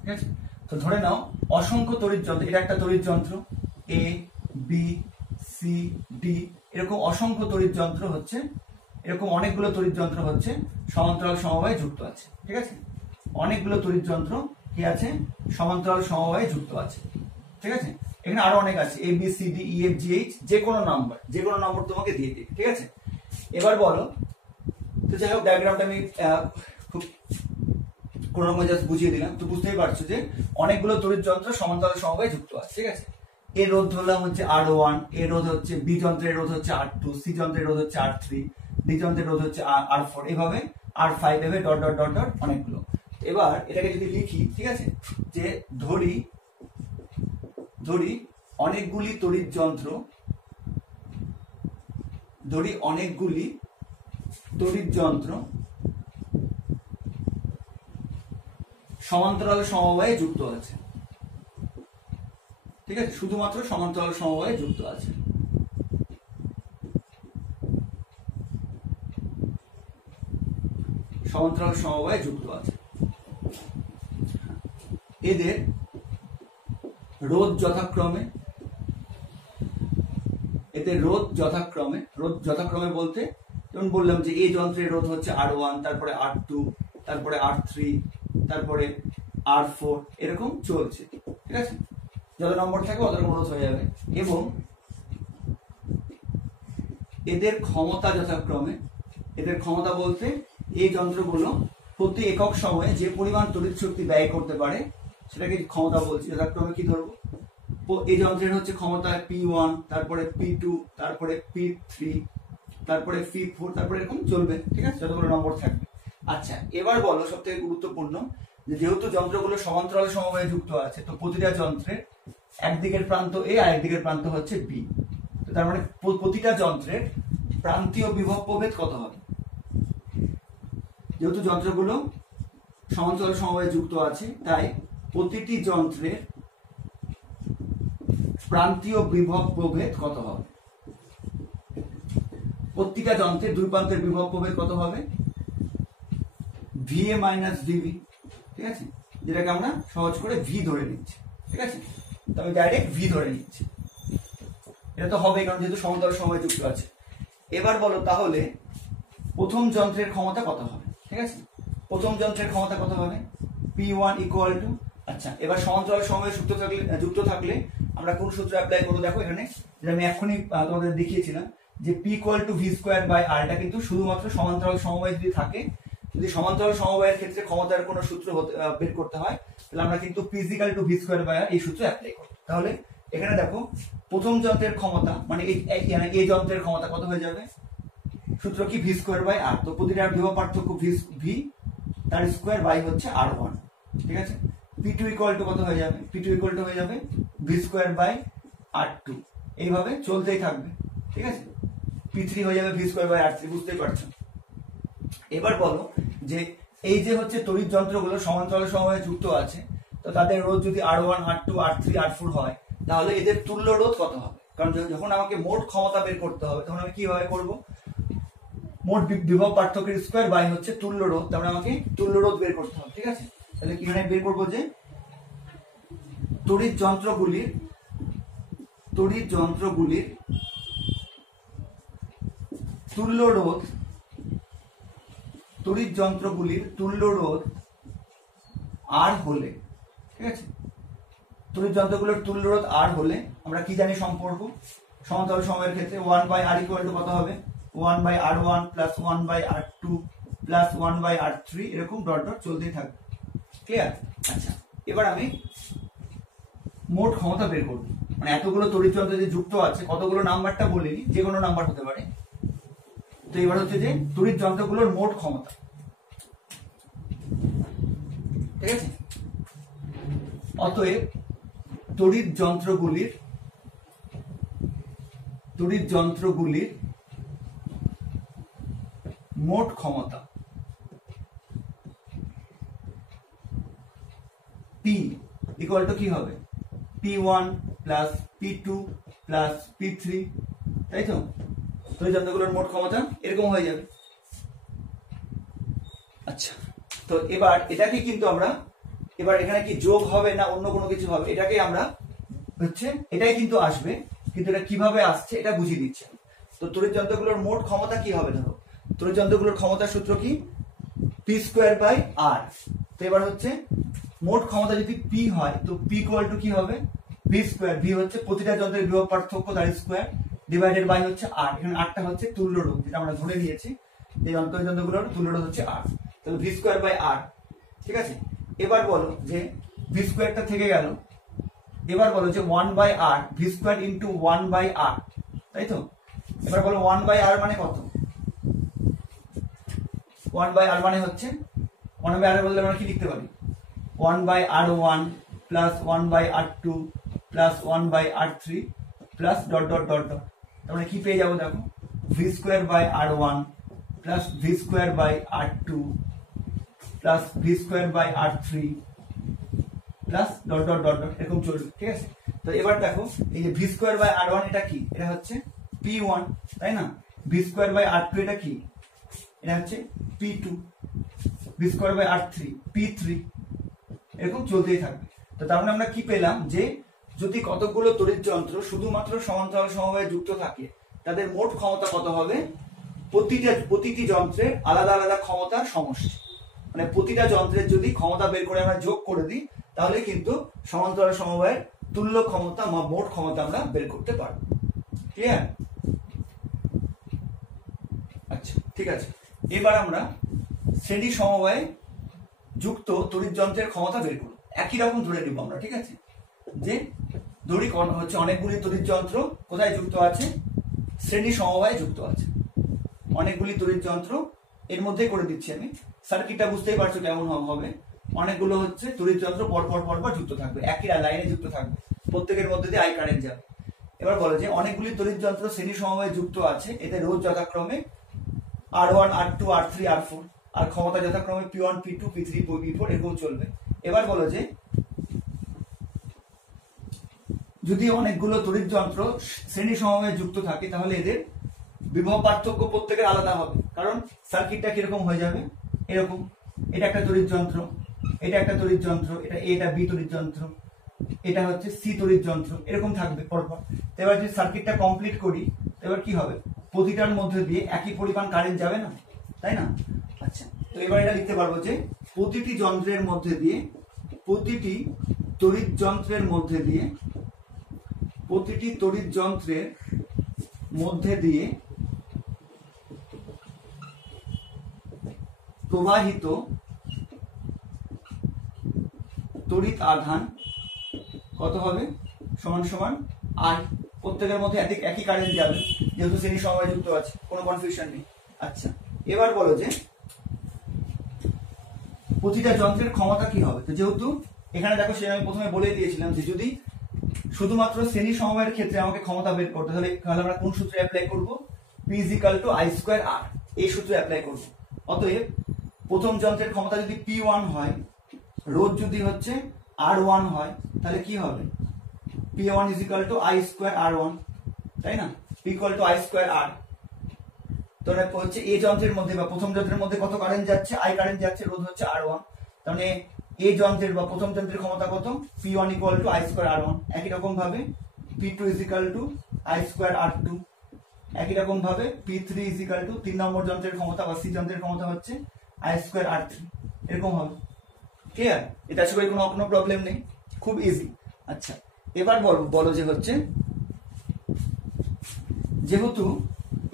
ঠিক আছে, তো ধরে নাও অসংখ্য তড়িৎ যন্ত্র, এটা একটা তড়িৎ যন্ত্র এ বি সি ডি, এরকম অসংখ্য তড়িৎ যন্ত্র হচ্ছে, এরকম অনেকগুলো তড়িৎ যন্ত্র হচ্ছে সমান্তরাল সমবায়ে যুক্ত আছে, ঠিক আছে। অনেকগুলো তড়িৎ যন্ত্র কি আছে? সমান্তরাল সমবায়ে যুক্ত আছে, ঠিক আছে। এখানে আরো অনেক আছে, A B C D E F G H, যে কোনো নম্বর তোমাকে দিয়ে দিই, ঠিক আছে। এবার বলো, তো যাই হোক ডায়াগ্রামটা আমি খুব কোন রকম জাস্ট বুঝিয়ে দিলাম। তো বুঝতেই পারছো যে অনেকগুলো তড়িৎ যন্ত্র সমান্তরাল সমবায়ে যুক্ত আছে, ঠিক আছে। এর রোধ ধরলাম হচ্ছে R1, এর রোধ হচ্ছে বি যন্ত্রের রোধ হচ্ছে R2, সি যন্ত্রের রোধ হচ্ছে R3, ডি যন্ত্রের রোধ হচ্ছে R4, এইভাবে R5, এভাবে ডট ডট ডট ডট অনেকগুলো। এবার এটাকে যদি লিখি, ঠিক আছে, যে ধরি অনেকগুলি তড়িৎ যন্ত্র, সমান্তরাল সমবায়ে যুক্ত আছে, ঠিক আছে। শুধুমাত্র সমান্তরাল সমবায়ে যুক্ত আছে। সমান্তরাল সমবায়ে যুক্ত আছে। এদের রোধ যথাক্রমে বলতে, যেমন বললাম যে এই যন্ত্রের রোধ হচ্ছে R1, তারপরে R2, তারপরে R3, তারপরে R4, এরকম চলছে, ঠিক আছে। যত নম্বর থাকবে অত রকম রোধ হয়ে যাবে। এবং এদের ক্ষমতা যথাক্রমে, এদের ক্ষমতা বলতে এই যন্ত্রগুলো প্রতি একক সময়ে যে পরিমাণ তড়িৎ শক্তি ব্যয় করতে পারে সেটাকে ক্ষমতা বলছি। যথাক্রমে কি ধরবো? এই যন্ত্রের হচ্ছে ক্ষমতা P1, তারপরে P2, তারপরে P3, তারপরে P4, তারপরে এরকম চলবে, ঠিক আছে, যতগুলো নম্বর থাকবে। আচ্ছা, এবার বলো সব থেকে গুরুত্বপূর্ণ, যে যেহেতু যন্ত্রগুলো সমান্তরাল সমবায়ে যুক্ত আছে, তো প্রতিটা যন্ত্রের একদিকের প্রান্ত এ আর একদিকের প্রান্ত হচ্ছে বি। তার মানে প্রতিটা যন্ত্রের প্রান্তীয় বিভব প্রভেদ কত হবে? যেহেতু যন্ত্রগুলো সমান্তরাল সমবায়ে যুক্ত আছে তাই প্রতিটি যন্ত্রের প্রান্তীয় বিভব প্রভেদ কত হবে? প্রতিটা যন্ত্রের দুই প্রান্তের বিভব প্রভেদ কত হবে? VA মাইনাস VB, ঠিক আছে, যেটাকে আমরা সহজ করে ভি ধরে নিচ্ছি, ঠিক আছে। তো আমি ডাইরেক্ট ভি ধরে নিচ্ছি, এটা তো হবে কারণ যেহেতু সমান্তরাল সমবায়ে যুক্ত আছে। এবার বলো তাহলে প্রথম যন্ত্রের ক্ষমতা কত হবে? ঠিক আছে, প্রথম যন্ত্রের ক্ষমতা কত হবে? P1 ইকুয়াল টু, আচ্ছা এবার সমান্তরাল সমবায়ে যুক্ত থাকলে আমরা কোন সূত্র অ্যাপ্লাই করবো? দেখো এখানে যেটা আমি এখনই তোমাদের দেখিয়েছিলাম যে P equal to V square by R, এটা কিন্তু শুধুমাত্র সমান্তরাল সমবায় যদি থাকে, যদি সমান্তরাল সমবায়ের ক্ষেত্রে ক্ষমতার কোনো সূত্র বের করতে হয় তাহলে আমরা কিন্তু P equal to V square by R এই সূত্র অ্যাপ্লাই করব। তাহলে এখানে দেখো প্রথম যন্ত্রের ক্ষমতা মানে এই যন্ত্রের ক্ষমতা কত হয়ে যাবে? সূত্র কি? ভি স্কোয়ার বাই আর। তো প্রতিটা বিভব পার্থক্য ভি তার স্কোয়ার বাই হচ্ছে R1, ঠিক আছে। P2 ইকুয়াল টু কত হয়ে যাবে? P2 ইকুয়াল টু হয়ে যাবে ভি স্কোয়ার বাই R2, এইভাবে চলতেই থাকবে, ঠিক আছে। P3 হয়ে যাবে ভি স্কোয়ার বাই R3, বুঝতেই পারছো। এবার বলো যে এই যে হচ্ছে তড়িৎ যন্ত্রগুলো সমান্তরাল সমবায়ে যুক্ত আছে, তো তাদের রোধ যদি R1 R2 R3 R4 হয় তাহলে এদের তুল্য রোধ কত হবে? কারণ যখন আমাকে মোট ক্ষমতা বের করতে হবে তখন আমি কিভাবে করব? মোট বিভব পার্থক্যের স্কোয়ার বাই হচ্ছে তুল্য রোধ, তারপরে আমাকে তুল্য রোধ বের করতে হবে, ঠিক আছে। তাহলে কিভাবে বের করবো? যে তড়িৎ যন্ত্রগুলির তুল্য রোধ, তড়িৎ যন্ত্রগুলির তুল্য রোধ আর হলে, ঠিক আছে, তড়িৎ যন্ত্রগুলোর তুল্য রোধ আর হলে আমরা কি জানি সম্পর্ক? সমান্তরাল সময়ের ক্ষেত্রে 1 বাই আর ইকুয়াল টু কত হবে? 1 by R1 plus 1 by R2 plus 1 by R3, এরকম ডট ডট চলতেই থাকবে, ক্লিয়ার? আচ্ছা এবার আমি মোট ক্ষমতা বের করব, মানে এতগুলো তড়িৎ যন্ত্র যে যুক্ত আছে, কতগুলো নাম্বারটা বলিনি, যে কোনো নাম্বার হতে পারে। তো এবার হচ্ছে যে তড়িৎ যন্ত্রগুলোর মোট ক্ষমতা, ঠিক আছে। অতএব তড়িৎ যন্ত্রগুলির মোট ক্ষমতা P ইকুয়াল টু কি হবে? P1 plus P2 plus P3, তাই তো? তড়িৎ যন্ত্রগুলোর মোট ক্ষমতা এরকম হয়ে যাবে। আচ্ছা তো এবার এটাকে কিন্তু আমরা, এবার এখানে কি যোগ হবে না অন্য কোনো কিছু হবে? এটাকে আমরা হচ্ছে এটাই কিন্তু আসবে, কিন্তু এটা কিভাবে আসছে এটা বুঝিয়ে দিচ্ছে। তো তড়িৎ যন্ত্রগুলোর মোট ক্ষমতা কি হবে? ধরো তড়িৎ যন্ত্রগুলোর ক্ষমতার সূত্র কি? P স্কোয়ার বাই আর। তো এবার হচ্ছে মোট ক্ষমতা যদি P হয় তো P ইকুয়াল টু কি হবে? ভি স্কোয়ার, ভি হচ্ছে প্রতিটা যন্ত্রের বিভব পার্থক্য তার স্কোয়ার ডিভাইডেড বাই হচ্ছে আর। এখানে আরটা হচ্ছে তুল্য রোধ, যেটা আমরা ধরে নিয়েছি এই যন্ত্রগুলোর তুল্য রোধ হচ্ছে আর। তাহলে ভি স্কোয়ার বাই আর, ঠিক আছে। এবার বলো যে ভি স্কোয়ারটা থেকে গেল, এবার বলো যে 1 by R, V square into 1 by R, তাই তো। এবার বলো 1 বাই আর মানে কত? 1 বাই আর মানে হচ্ছে 1 বাই আর বললে আমরা কি লিখতে পারি? 1 by R1 plus 1 by R2 plus 1 by R3 plus dot dot dot dot, তাহলে কি পেয়ে যাবো? দেখো V square by R1 plus V square by R2 plus V square by R3 plus dot dot dot dot, এরকম চলবে, ঠিক আছে। তো এবার দেখো এই যে ভি স্কোয়ার বাই R1 এটা কি? এটা হচ্ছে P1, তাই না। ভি স্কোয়ার বাই R2 এটা কি? এটা হচ্ছে P2, V square by R3 P3, এরকম চলতেই থাকবে। তো তার মানে আমরা কি পেলাম? যে যদি কতগুলো তড়িৎ যন্ত্র শুধুমাত্র সমান্তরাল সমবায়ে যুক্ত থাকে তাদের মোট ক্ষমতা কত হবে? প্রতিটি যন্ত্রের আলাদা আলাদা ক্ষমতার সমষ্টি, মানে প্রতিটা যন্ত্রের যদি ক্ষমতা বের করে আমরা যোগ করে দিই তাহলে কিন্তু সমান্তরাল সমবায়ের তুল্য ক্ষমতা বা মোট ক্ষমতা আমরা বের করতে পারবো, ক্লিয়ার? আচ্ছা ঠিক আছে, এবার আমরা শ্রেণী সমবায়ে যুক্ত তড়িৎ যন্ত্রের ক্ষমতা বের করব। একই রকম ধরে নিব আমরা, ঠিক আছে। যে দড়ি হচ্ছে অনেকগুলি তড়িৎ যন্ত্র কোথায় যুক্ত আছে? শ্রেণী সমবায়ে যুক্ত আছে। অনেকগুলি তড়িৎ যন্ত্র এর মধ্যে করে দিচ্ছি আমি, সার্কিটটা বুঝতেই পারছো কেমন হবে। অনেকগুলো হচ্ছে তড়িৎ যন্ত্র পরপর পরপর যুক্ত থাকবে, একই লাইনে যুক্ত থাকবে, প্রত্যেকের মধ্যে দিয়ে আই কারেন্ট যাবে। এবার বলো যে অনেকগুলি তড়িৎ যন্ত্র শ্রেণী সমবায়ে যুক্ত আছে, এতে রোধ যথাক্রমে R1 R2 R3 R4। আর ক্ষমতা যথাক্রমে P1 P2 P3 P4 এরকম চলবে। এবার বলো যে যদি অনেকগুলো তড়িৎ যন্ত্র শ্রেণী সমবায়ে যুক্ত থাকে তাহলে এদের বিভব পার্থক্য প্রত্যেকের আলাদা হবে, কারণ সার্কিটটা কিরকম হয়ে যাবে, এরকম। এটা একটা তড়িৎ যন্ত্র, এটা একটা তড়িৎ যন্ত্র, এটা বি তড়িৎ যন্ত্র, এটা হচ্ছে সি তড়িৎ যন্ত্র, এরকম থাকবে পরপর। এবার যদি সার্কিটটা কমপ্লিট করি এবার কি হবে, প্রতিটার মধ্যে দিয়ে একই পরিমাণ কারেন্ট যাবে না, তাই না? আচ্ছা, তো এবার এটা লিখতে পারবো যে প্রতিটি যন্ত্রের মধ্যে দিয়ে, প্রতিটি তড়িৎ যন্ত্রের মধ্যে দিয়ে, প্রতিটি তড়িৎ যন্ত্রের মধ্যে দিয়ে প্রবাহিত তড়িৎ আধান কত হবে, সমান সমান আর প্রত্যেকের মধ্যে একই কারেন্ট যাবে, যেহেতু শ্রেণী সমবায় যুক্ত আছে, কোনো কনফিউশন নেই। আচ্ছা, এবার বলো যে প্রতিটা যন্ত্রের ক্ষমতা কি হবে। তো যেহেতু এখানে দেখো সে আমি প্রথমে বলে দিয়েছিলাম যে যদি শুধুমাত্র শ্রেণী সমবায়ের ক্ষেত্রে আমাকে ক্ষমতা বের করতে তাহলে আমরা কোন সূত্রে অ্যাপ্লাই করব, P = I²R, এই সূত্রে অ্যাপ্লাই করব। অতএব প্রথম যন্ত্রের ক্ষমতা যদি P1 হয়, রোধ যদি হচ্ছে R1 হয়, তাহলে কি হবে, P1 = I²R1, তাই না? P = I²R। তো হচ্ছে এই যন্ত্রের মধ্যে বা প্রথম যন্ত্রের মধ্যে কত কারেন্ট যাচ্ছে, I কারেন্ট যাচ্ছে, রোধ হচ্ছে R1, তাহলে এই যন্ত্রের বা প্রথম যন্ত্রের ক্ষমতা কত, P1 = I²R1। একই রকম ভাবে P2 = I²R2, একই রকম ভাবে P3 = 3 নম্বর যন্ত্রের ক্ষমতা বা সি যন্ত্রের ক্ষমতা হচ্ছে I²R3, এরকম হবে। ক্লিয়ার? এটা আশা করি কোনো প্রবলেম নেই, খুব ইজি। আচ্ছা, এবার বলো যে হচ্ছে যেহেতু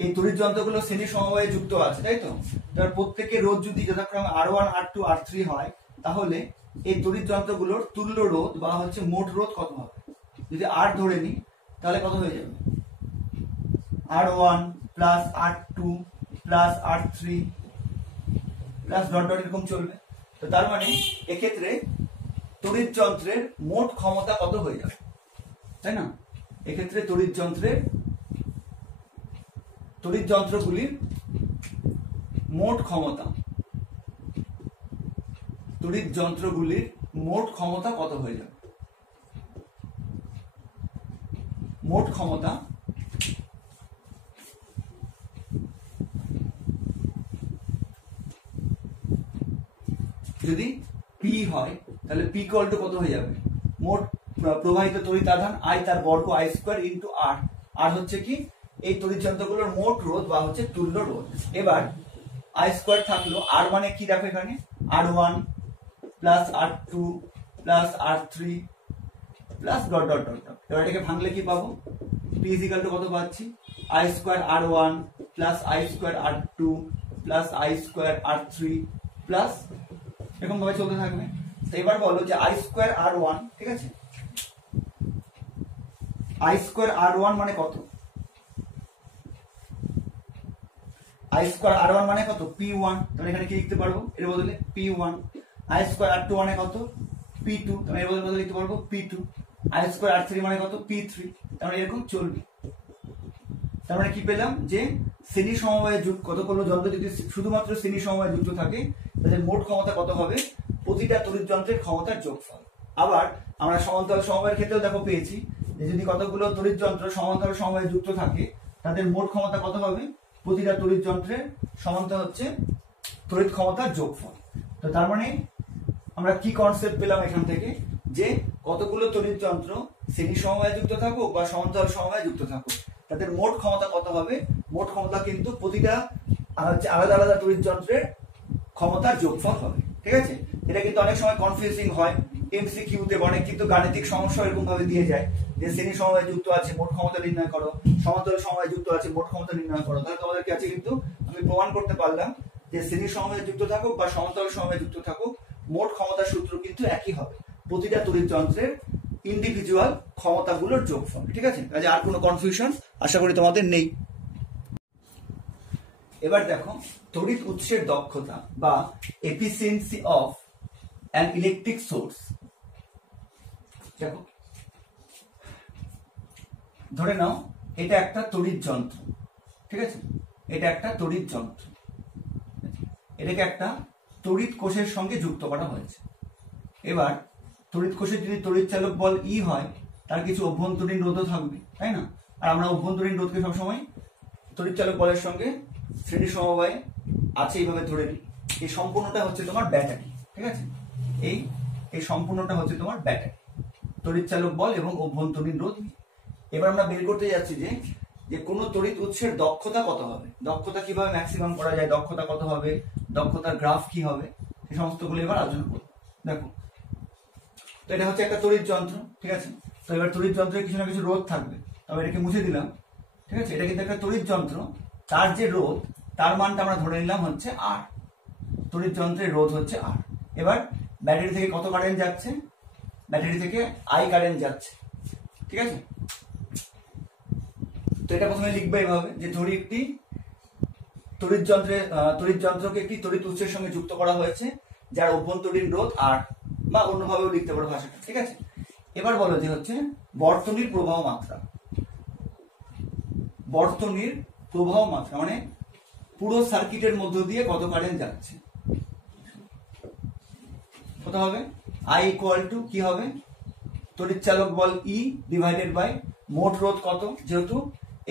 এই তড়িৎ যন্ত্রগুলো শ্রেণী সমবায়ে যুক্ত আছে, তাই তো, তার প্রত্যেকের রোধ যদি যথাক্রমে R1 R2 R3 হয়, তাহলে এই তড়িৎ যন্ত্রগুলোর তুল্য রোধ বা হচ্ছে মোট রোধ কত হবে। যদি R ধরে নিই তাহলে কত হয়ে যাবে, R1 plus R2 plus R3 plus dot dot এরকম চলবে। তো তার মানে এক্ষেত্রে তড়িৎ যন্ত্রের মোট ক্ষমতা কত হয়ে যাবে, তাই না? এক্ষেত্রে তড়িৎ যন্ত্রগুলির মোট ক্ষমতা, তড়িৎ যন্ত্রগুলির মোট ক্ষমতা কত হয়ে যাবে, মোট ক্ষমতা যদি P হয় তাহলে P = কত হয়ে যাবে, মোট প্রবাহিত তড়িৎ আধান I তার বর্গ I² × R। আর হচ্ছে কি এই তড়িৎ যন্ত্রগুলোর মোট রোধ বা হচ্ছে তুল্য রোধ। এবার I² থাকলো, R মানে কি দেখো এখানে, R1 plus R2 plus R3 plus dot dot dot dot. এবার এটাকে ভাঙলে কি পাবো, P = কত পাচ্ছি, I²R1 plus I²R2 plus I²R3 plus এরকম ভাবে চলতে থাকবে। তো এবার বলো যে I²R1, ঠিক আছে, I²R1 মানে কত, I²R1 মানে কত, P1, তাহলে এখানে কি লিখতে পারবো, এর বদলে P1। I²R2 মানে কত, P2, তাহলে এর বদলে লিখতে পারবো P2। I²R3 মানে কত, P3, তাহলে এরকম চলবে। তার মানে কি পেলাম যে শ্রেণী সমবায়ে যুক্ত কতগুলো যন্ত্র যদি শুধুমাত্র শ্রেণী সমবায়ে যুক্ত থাকে তাদের মোট ক্ষমতা কত হবে, প্রতিটা তড়িৎ যন্ত্রের ক্ষমতার যোগফল। আবার আমরা সমান্তরাল সমবায়ের ক্ষেত্রেও দেখো পেয়েছি যে যদি কতগুলো তড়িৎ যন্ত্র সমান্তরাল সমবায়ে যুক্ত থাকে তাদের মোট ক্ষমতা কত হবে, প্রতিটা তড়িৎ যন্ত্রের সমান্তরাল হচ্ছে তড়িৎ ক্ষমতার যোগফল। তো তার মানে আমরা কি কনসেপ্ট পেলাম এখান থেকে, যে কতগুলো তড়িৎ যন্ত্র শ্রেণী সমবায়ে যুক্ত থাকুক বা সমান্তরাল সমবায়ে যুক্ত থাকুক তাদের মোট ক্ষমতা কত হবে, মোট ক্ষমতা কিন্তু প্রতিটা আলাদা আলাদা তড়িৎ যন্ত্রের ক্ষমতার যোগফল হবে। ঠিক আছে, এটা কিন্তু অনেক সময় কনফিউজিং হয়, এমসিকিউতে অনেক কিন্তু গাণিতিক সমস্যা এরকম ভাবে দিয়ে যায় যে শ্রেণী সমবায়ে যুক্ত আছে মোট ক্ষমতা নির্ণয় করো, সমান্তরাল সমবায়ে যুক্ত আছে মোট ক্ষমতা নির্ণয় করো। তাহলে তোমাদের কাছে কিন্তু আমি প্রমাণ করতে পারলাম যে শ্রেণী সমবায়ে যুক্ত থাকুক বা সমান্তরাল সমবায়ে যুক্ত থাকুক মোট ক্ষমতার সূত্র কিন্তু একই হবে, প্রতিটা তড়িৎ যন্ত্রের ইন্ডিভিজুয়াল ক্ষমতাগুলোর যোগফল। ঠিক আছে, কাজে আর কোনো কনফিউশন আশা করি তোমাদের নেই। এবার দেখো তড়িৎ উৎসের দক্ষতা বা efficiency of an electric source. দেখো ধরে নাও এটা একটা তড়িৎ যন্ত্র, ঠিক আছে, এটা একটা তড়িৎ যন্ত্র। এটাকে একটা তড়িৎ কোষের সঙ্গে যুক্ত করা হয়েছে। এবার তড়িৎ কোষের যদি তড়িৎ চালক বল ই হয়, তার কিছু অভ্যন্তরীণ রোধও থাকবে, তাই না? আর আমরা অভ্যন্তরীণ রোধকে সবসময় তড়িৎ চালক বলের সঙ্গে শ্রেণী সমবায় আছে এইভাবে ধরে নিই। এই সম্পূর্ণটা হচ্ছে তোমার ব্যাটারি, ঠিক আছে? এই সম্পূর্ণটা হচ্ছে তোমার ব্যাটারি, তড়িৎ চালক বল এবং অভ্যন্তরীণ রোধ। এবার আমরা বের করতে যাচ্ছি যে কোনো তড়িৎ উৎসের দক্ষতা কত হবে, দক্ষতা কিভাবে ম্যাক্সিমাম করা যায়, দক্ষতা কত হবে, দক্ষতার গ্রাফ কি হবে, এই সমস্তগুলো এবার আলোচনা করব। দেখো, তো এটা হচ্ছে একটা তড়িৎ যন্ত্র, ঠিক আছে? তো এবার তড়িৎ যন্ত্রের কিছু না কিছু রোধ থাকবে, তবে এটাকে মুছে দিলাম, ঠিক আছে? এটা কিন্তু একটা তড়িৎ যন্ত্র, তার যে রোধ তার মানটা আমরা ধরে নিলাম হচ্ছে আর। তড়িৎ যন্ত্রের রোধ হচ্ছে আর। এবার ব্যাটারি থেকে কত কারেন্ট যাচ্ছে, ব্যাটারি থেকে আই কারেন্ট যাচ্ছে, ঠিক আছে? তো এটা প্রথমে লিখবে এইভাবে যে ধরি একটি তড়িৎ যন্ত্রকে একটি তড়িৎ উৎসের সঙ্গে যুক্ত করা হয়েছে যার অভ্যন্তরীণ রোধ আর, বা অন্যভাবেও লিখতে পারো ভাষাটা, ঠিক আছে? এবার বলো যে হচ্ছে বর্তনীর প্রবাহ মাত্রা। বর্তনীর প্রবাহ মাত্রা মানে পুরো সার্কিটের মধ্য দিয়ে কত কারেন্ট যাচ্ছে, কত হবে? আই ইকুয়াল টু কি হবে, তড়িৎ চালক বল ই ডিভাইডেড বাই মোট রোধ কত, যেহেতু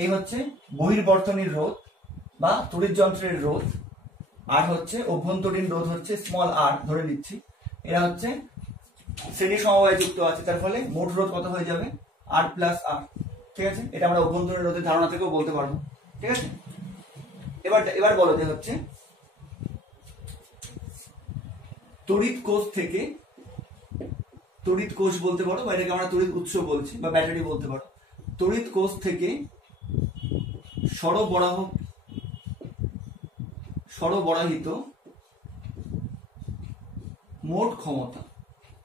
এই হচ্ছে বহির্বর্তনীর রোধ বা তড়িৎ যন্ত্রের রোধ, আর হচ্ছে অভ্যন্তরীণ রোধ হচ্ছে স্মল আর ধরে নিচ্ছি, এরা হচ্ছে শ্রেণী সমবায়ে যুক্ত আছে, তার ফলে মোট রোধ কত হয়ে যাবে, আর প্লাস আর, ঠিক আছে? এটা আমরা অভ্যন্তরীণ রোধের ধারণা থেকেও বলতে পারবো, ঠিক আছে? এবার বলো যে হচ্ছে তড়িৎ কোষ থেকে, তড়িৎ কোষ বলতে পারো বা এটাকে আমরা তড়িৎ উৎস বলছি বা ব্যাটারি বলতে পারো, তড়িৎ কোষ থেকে সরবরাহিত মোট ক্ষমতা,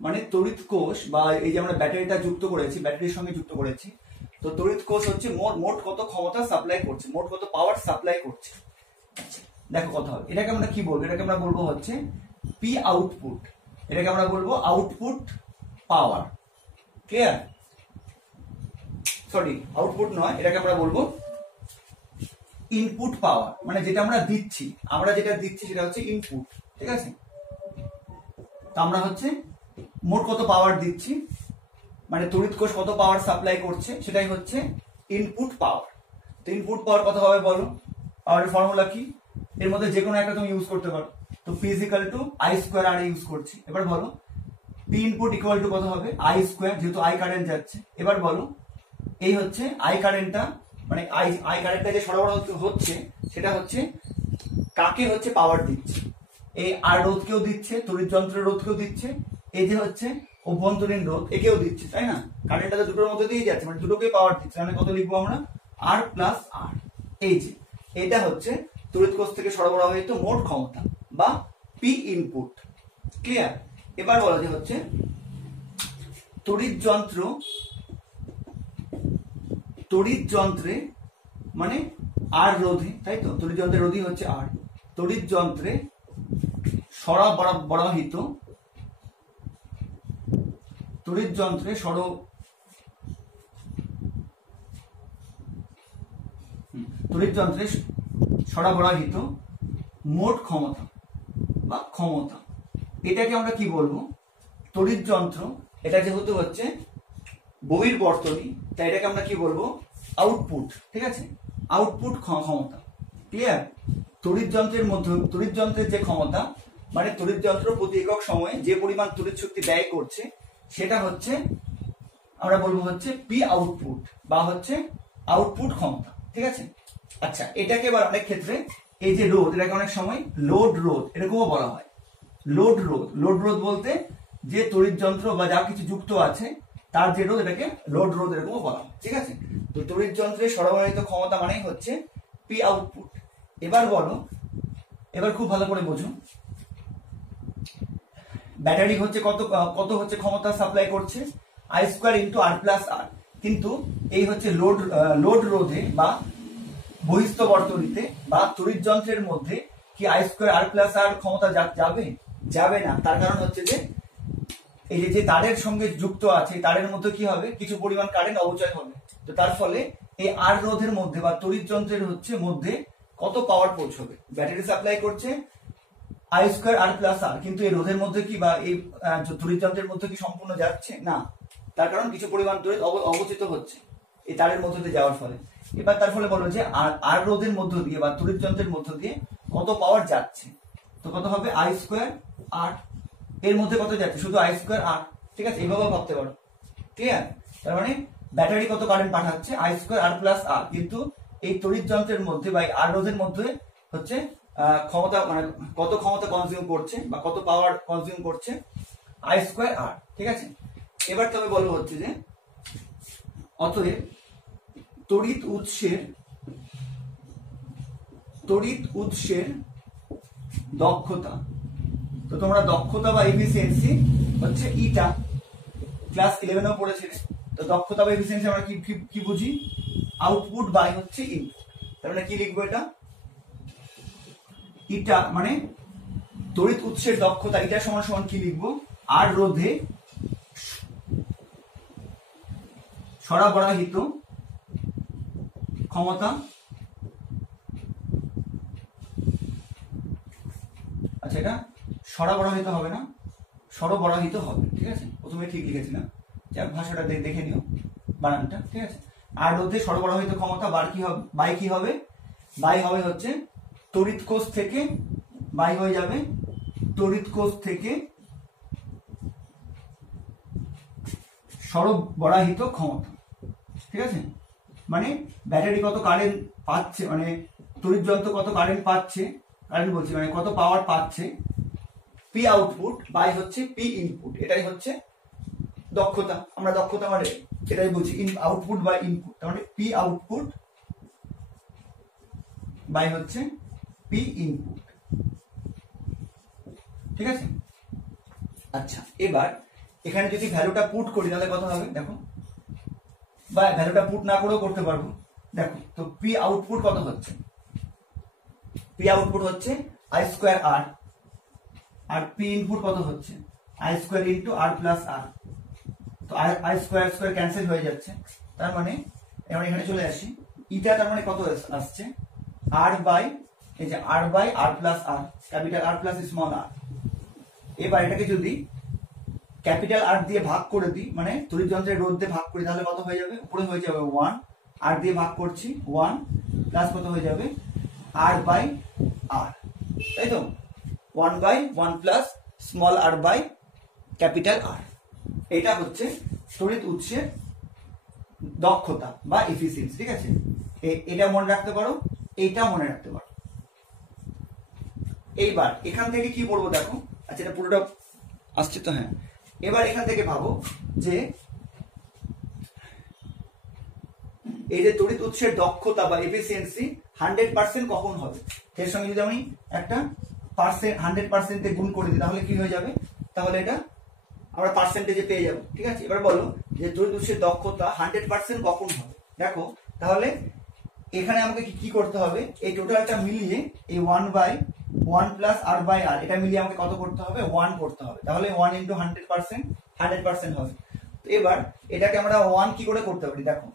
মানে তড়িৎ কোষ বা এই যে আমরা ব্যাটারিটা যুক্ত করেছি, ব্যাটারির সঙ্গে যুক্ত করেছি, তো তড়িৎ কোষ হচ্ছে মোট কত ক্ষমতা সাপ্লাই করছে, মোট কত পাওয়ার সাপ্লাই করছে। দেখো কত হবে, এটাকে আমরা কি বলবো, এটাকে আমরা বলবো হচ্ছে পি আউটপুট, এটাকে আমরা বলবো আউটপুট পাওয়ার। ক্লিয়ার? সরি, আউটপুট নয়, এটাকে আমরা বলবো ইনপুট পাওয়ার, মানে যেটা আমরা দিচ্ছি, যেটা দিচ্ছি সেটা হচ্ছে ইনপুট, ঠিক আছে? তো আমরা হচ্ছে মোট কত পাওয়ার দিচ্ছি, মানে তড়িৎ কোষ কত পাওয়ার সাপ্লাই করছে, সেটাই হচ্ছে ইনপুট পাওয়ার। তো ইনপুট পাওয়ার কত হবে বলো, পাওয়ারের ফর্মুলা কি, এর মধ্যে যে কোনো একটা তুমি ইউজ করতে পারো, তো P is equal to I square R use করছি। এবার বলো পি ইনপুট ইকুয়াল টু কত হবে, আই স্কোয়ার, যেহেতু আই কারেন্ট যাচ্ছে। এবার বলো এই হচ্ছে আই কারেন্টটা, মানে আই কারেন্টটা যে সরবরাহ হচ্ছে সেটা হচ্ছে কাকে হচ্ছে পাওয়ার দিচ্ছে, এই আর রোধকেও দিচ্ছে, তড়িৎ যন্ত্রের রোধকেও দিচ্ছে, এই যে হচ্ছে অভ্যন্তরীণ রোধ একেও দিচ্ছে, তাই না? কারেন্টটা তো দুটোর মধ্যে দিয়ে যাচ্ছে, মানে দুটোকে পাওয়ার দিচ্ছে, মানে কত লিখবো আমরা, আর প্লাস আর। এই যে এটা হচ্ছে তড়িৎ কোষ থেকে সরবরাহিত মোট ক্ষমতা বা পি ইনপুট। ক্লিয়ার? এবার বলা যে হচ্ছে তড়িৎ যন্ত্রে মানে আর রোধে, তাই তো? তড়িৎ যন্ত্রের রোধই হচ্ছে আর। তড়িৎ যন্ত্রে সরবরাহিত মোট ক্ষমতা বা ক্ষমতা, এটাকে আমরা কি বলবো, তড়িৎ যন্ত্র, এটা যেহেতু হচ্ছে বহির্বর্তনী, তাই এটাকে আমরা কি বলবো, আউটপুট, ঠিক আছে? আউটপুট ক্ষমতা। ক্লিয়ার? তড়িৎ যন্ত্রের যে ক্ষমতা, মানে তড়িৎ যন্ত্র প্রতি একক সময়ে যে পরিমাণ তড়িৎ শক্তি ব্যয় করছে, সেটা হচ্ছে আমরা বলবো হচ্ছে পি আউটপুট বা হচ্ছে আউটপুট ক্ষমতা, ঠিক আছে? আচ্ছা, এটাকে এবার অনেক ক্ষেত্রে এই যে রোধ, এটাকে অনেক সময় লোড রোধ এরকমও বলা হয়। লোড রোধ বলতে যে তড়িৎ যন্ত্র বা যা কিছু যুক্ত আছে তার যে রোধ, এটাকে লোড রোধ এরকমও বলা হয়, ঠিক আছে? তো তড়িৎ যন্ত্রের সরবরাহিত ক্ষমতা মানেই হচ্ছে পি আউটপুট। এবার বলো, এবার খুব ভালো করে বোঝো, ব্যাটারি হচ্ছে কত হচ্ছে ক্ষমতা সাপ্লাই করছে, I square into R plus R. কিন্তু এই হচ্ছে লোড রোধে বা বহিস্থ বর্তনীতে বা তড়িৎ যন্ত্রের মধ্যে কি আই স্কোয়ার আর প্লাস আর ক্ষমতা যাবে না। তার কারণ হচ্ছে যে এই যে তারের সঙ্গে যুক্ত আছে, তারের মধ্যে কি হবে, কিছু পরিমাণ কারেন্ট অপচয় হবে। তো তার ফলে এই আর রোধের মধ্যে বা তড়িৎ যন্ত্রের মধ্যে কত পাওয়ার পৌঁছবে, ব্যাটারি সাপ্লাই করছে I square R plus R, কিন্তু এই রোধের মধ্যে কি বা এই তড়িৎ যন্ত্রের মধ্যে কি সম্পূর্ণ যাচ্ছে না, তার কারণ কিছু পরিমাণ তড়িৎ অবচিত হচ্ছে এই তারের মধ্যে দিয়ে যাওয়ার ফলে। এবার তার ফলে বলো যে আর রোধের মধ্য দিয়ে বা তড়িৎ যন্ত্রের মধ্য দিয়ে কত পাওয়ার যাচ্ছে, তো কত হবে আই স্কোয়ার আর, এর মধ্যে কত যাচ্ছে শুধু আই স্কোয়ার আর, ঠিক আছে, এইভাবে ভাবতে পারো, ক্লিয়ার। তার মানে ব্যাটারি কত কারেন্ট পাঠাচ্ছে I square R plus R, কিন্তু এই তড়িৎ যন্ত্রের মধ্যে বা আর রোধের মধ্যে হচ্ছে ক্ষমতা মানে কত ক্ষমতা কনজিউম করছে বা কত পাওয়ার কনজিউম করছে আই স্কোয়ার আর, ঠিক আছে। এবার তবে বলবো হচ্ছে যে অতএব তড়িৎ উৎসের দক্ষতা, তো তোমরা দক্ষতা বা এফিসিয়েন্সি হচ্ছে ইটা ক্লাস 11 পড়েছিলে, তো দক্ষতা বা এফিসিয়েন্সি আমরা কি বুঝি, আউটপুট বাই হচ্ছে ইনপুট। তার মানে কি লিখবো এটা, ইটা মানে তড়িৎ উৎসের দক্ষতা, এটা সমান সমান কি লিখবো, আর রোধে সরবরাহিত ক্ষমতা, আচ্ছা এটা সরবরাহিত হবে না, সরবরাহিত হবে, ঠিক আছে, প্রথমে ঠিক লিখেছিলাম, যাক ভাষাটা দেখে নিও বানানটা, ঠিক আছে। আর রোধে সরবরাহিত ক্ষমতা বার কি হবে, বাই কি হবে, বাই হবে হচ্ছে তড়িৎ কোষ থেকে, বাই হয়ে যাবে তড়িৎ কোষ থেকে সরবরাহিত ক্ষমতা, ঠিক আছে। মানে ব্যাটারি কত কারেন্ট পাচ্ছে, মানে তড়িৎ যন্ত্র কত কারেন্ট পাচ্ছে, কারেন্ট বলছি মানে কত পাওয়ার পাচ্ছে, পি আউটপুট বাই হচ্ছে পি ইনপুট, এটাই হচ্ছে দক্ষতা। আমরা দক্ষতা মানে এটাই বলছি আউটপুট বাই ইনপুট, তার মানে পি আউটপুট বাই হচ্ছে পি ইনপুট, ঠিক আছে। আচ্ছা এবার এখানে যদি ভ্যালুটা পুট করি তাহলে কত হবে দেখো, বা ভ্যালুটা পুট না করেও করতে পারবো, দেখো তো পি আউটপুট কত হচ্ছে, পি আউটপুট হচ্ছে আই স্কোয়ার আর, আর পি ইনপুট কত হচ্ছে I square into R plus R, তো আই স্কোয়ার স্কোয়ার ক্যান্সেল হয়ে যাচ্ছে, তার মানে আমরা এখানে চলে আসি, ইটা তার মানে কত আসছে আর বাই, এই যে R by R plus R, capital R plus small R. এবার এটাকে যদি ক্যাপিটাল আর দিয়ে ভাগ করে দিই, মানে তড়িৎ যন্ত্রের রোধ দিয়ে ভাগ করি, তাহলে কত হয়ে যাবে, উপরে হয়ে যাবে 1, আর দিয়ে ভাগ করছি 1 প্লাস কত হয়ে যাবে আর বাই আর, তাই তো 1 by 1 plus small R by capital R. এটা হচ্ছে তড়িৎ উৎসের দক্ষতা বা এফিসিয়েন্সি, ঠিক আছে। এটা মনে রাখতে পারো, এইটা মনে রাখতে পারো। এইবার এখান থেকে কি বলবো দেখো, আচ্ছা এটা পুরোটা আসছে তো, হ্যাঁ। এবার এখান থেকে ভাবো যে এই যে তড়িৎ উৎসের দক্ষতা বা এফিসিয়েন্সি 100% কখন হবে, এর সঙ্গে যদি আমি একটা 100% গুণ করে দিই তাহলে কি হয়ে যাবে, তাহলে এটা আমরা পার্সেন্টেজে পেয়ে যাবো, ঠিক আছে। এবার বলো যে তড়িৎ উৎসের দক্ষতা 100% কখন হবে, দেখো তাহলে এখানে আমাকে কি করতে হবে, এই টোটালটা মিলিয়ে এই 1 by 1 plus R by R, এটা মিলিয়ে আমাকে কত করতে হবে 1 করতে হবে, তাহলে 1 ইন্টু 100% হবে। তো এবার এটাকে আমরা 1 কি করে করতে পারি, দেখো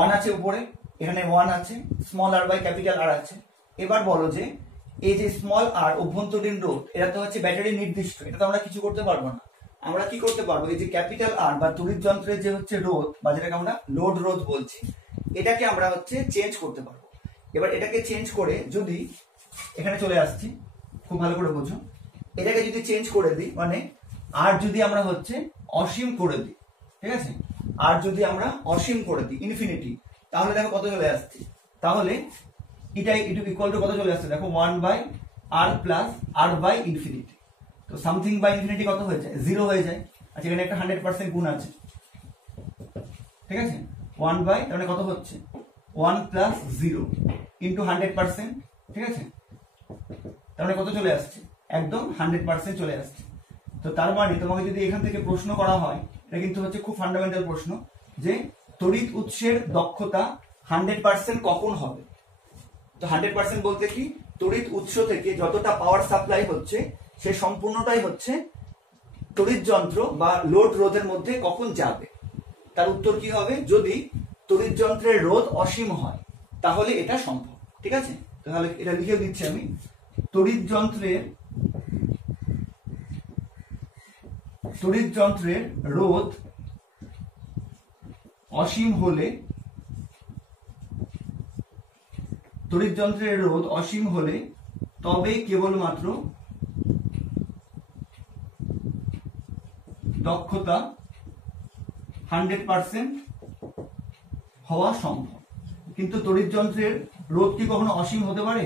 1 আছে উপরে, এখানে 1 আছে, small R by capital R আছে। এবার বলো যে এই যে স্মল আর অভ্যন্তরীণ রোধ, এটা তো হচ্ছে ব্যাটারি নির্দিষ্ট, এটা তো আমরা কিছু করতে পারবো না। আমরা কি করতে পারবো, এই যে ক্যাপিটাল আর বা তড়িৎ যন্ত্রের যে হচ্ছে রোধ বা যেটাকে আমরা লোড রোধ বলছি, এটাকে আমরা হচ্ছে চেঞ্জ করতে পারবো। এবার এটাকে চেঞ্জ করে যদি এখানে চলে আসছি, খুব ভালো করে বোঝো, এটাকে যদি চেঞ্জ করে দিই, মানে আর যদি আমরা হচ্ছে অসীম করে দিই, ঠিক আছে, আর যদি আমরা অসীম করে দিই ইনফিনিটি, তাহলে দেখো কত চলে আসছে, তাহলে এটাই ইকুয়াল টু কত চলে আসছে দেখো 1 by R plus R by infinity, তো সামথিং বাই ইনফিনিটি কত হয়ে যায় 0 হয়ে যায়। আচ্ছা এখানে একটা 100% গুণ আছে, ঠিক আছে, 1 বাই তার মানে কত হচ্ছে 1 প্লাস 0 ইন্টু 100%, ঠিক আছে, তার মানে কত চলে আসছে একদম 100% চলে আসছে। তো তার মানে তোমাকে যদি এখান থেকে প্রশ্ন করা হয়, এটা কিন্তু হচ্ছে খুব ফান্ডামেন্টাল প্রশ্ন, যে তড়িৎ উৎসের দক্ষতা 100% কখন হবে, তো 100% বলতে কি, তড়িৎ উৎস থেকে যতটা পাওয়ার সাপ্লাই হচ্ছে সে সম্পূর্ণটাই হচ্ছে তড়িৎ যন্ত্র বা লোড রোধের মধ্যে কখন যাবে। তার উত্তর কি হবে, যদি তড়িৎ যন্ত্রের রোধ অসীম হয় তাহলে এটা সম্ভব, ঠিক আছে। তাহলে এটা লিখে দিচ্ছি আমি, তড়িৎ যন্ত্রের রোধ অসীম হলে তবে কেবলমাত্র দক্ষতা 100% হওয়া সম্ভব। কিন্তু তড়িৎ যন্ত্রের রোধ কি কখনো অসীম হতে পারে?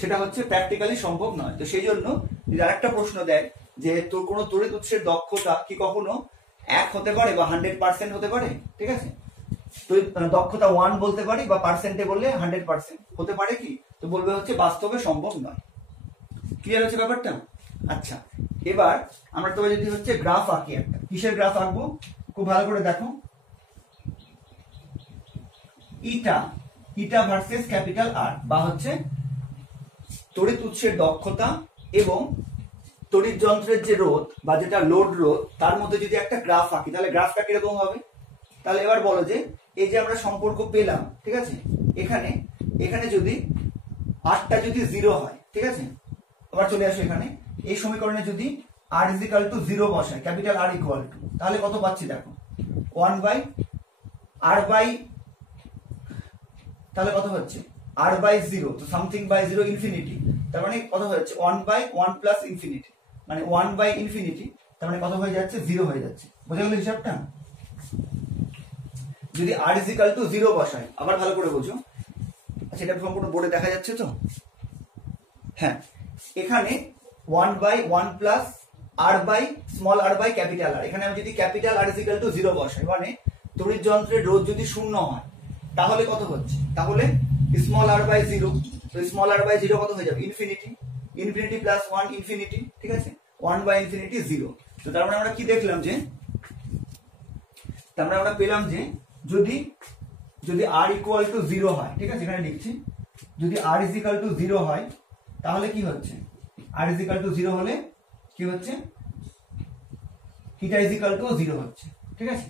সেটা হচ্ছে প্র্যাকটিক্যালি সম্ভব নয়। তো সেই জন্য যদি আরেকটা প্রশ্ন দেয় যে তোর কোনো তড়িৎ উৎসের দক্ষতা কি কখনো 1 হতে পারে বা 100% হতে পারে, ঠিক আছে, তো দক্ষতা 1 বলতে পারি বা পার্সেন্টে বললে 100% হতে পারে কি, তো বলবে হচ্ছে বাস্তবে সম্ভব নয়। ক্লিয়ার হচ্ছে ব্যাপারটা? আচ্ছা, এবার আমরা তবে যদি হচ্ছে গ্রাফ আঁকি, একটা কিসের গ্রাফ আঁকবো খুব ভালো করে দেখো, ইটা ভার্সেস ক্যাপিটাল আর, বা হচ্ছে তড়িৎ উৎসের দক্ষতা এবং তড়িৎ যন্ত্রের যে রোধ বা যেটা লোড রোধ তার মধ্যে যদি একটা গ্রাফ আঁকি, তাহলে গ্রাফটা কিরকম হবে? তাহলে এবার বলো যে এই যে আমরা সম্পর্ক পেলাম, ঠিক আছে, এখানে যদি আরটা যদি 0 হয়, ঠিক আছে, আবার চলে আসো এখানে, এই সমীকরণে যদি r = 0 বসাই, ক্যাপিটাল R ইকুয়াল টু, তাহলে কত পাচ্ছি দেখো, 1/r/, তাহলে কত হচ্ছে r/0, তো সামথিং বাই 0 ইনফিনিটি, তার মানে কত হচ্ছে 1/1 প্লাস ইনফিনিটি, মানে 1/ইনফিনিটি, তার মানে কত হয়ে যাচ্ছে 0 হয়ে যাচ্ছে। বোঝা গেল হিসাবটা? যদি r = 0 বসাই, আবার ভালো করে বোঝো, আচ্ছা এটা সম্পূর্ণ বোর্ডে দেখা যাচ্ছে তো? হ্যাঁ, এখানে 1/1 প্লাস r/r ক্যাপিটাল আর, এখানে আমি যদি ক্যাপিটাল R = 0 বসাই, মানে তড়িৎ যন্ত্রের রোধ যদি 0 হয়, তাহলে কত হচ্ছে, তাহলে r/0, তো r/0 কত হয়ে যাবে ইনফিনিটি প্লাস 1 ইনফিনিটি, ঠিক আছে, 1/∞ 0। তো তার মানে আমরা কি দেখলাম যে, তার মানে আমরা পেলাম যে যদি r = 0 হয়, ঠিক আছে, এখানে লিখছি, যদি r = 0 হয় তাহলে কি হচ্ছে, r = 0 হলে কি হচ্ছে, θ = 0 হচ্ছে, ঠিক আছে।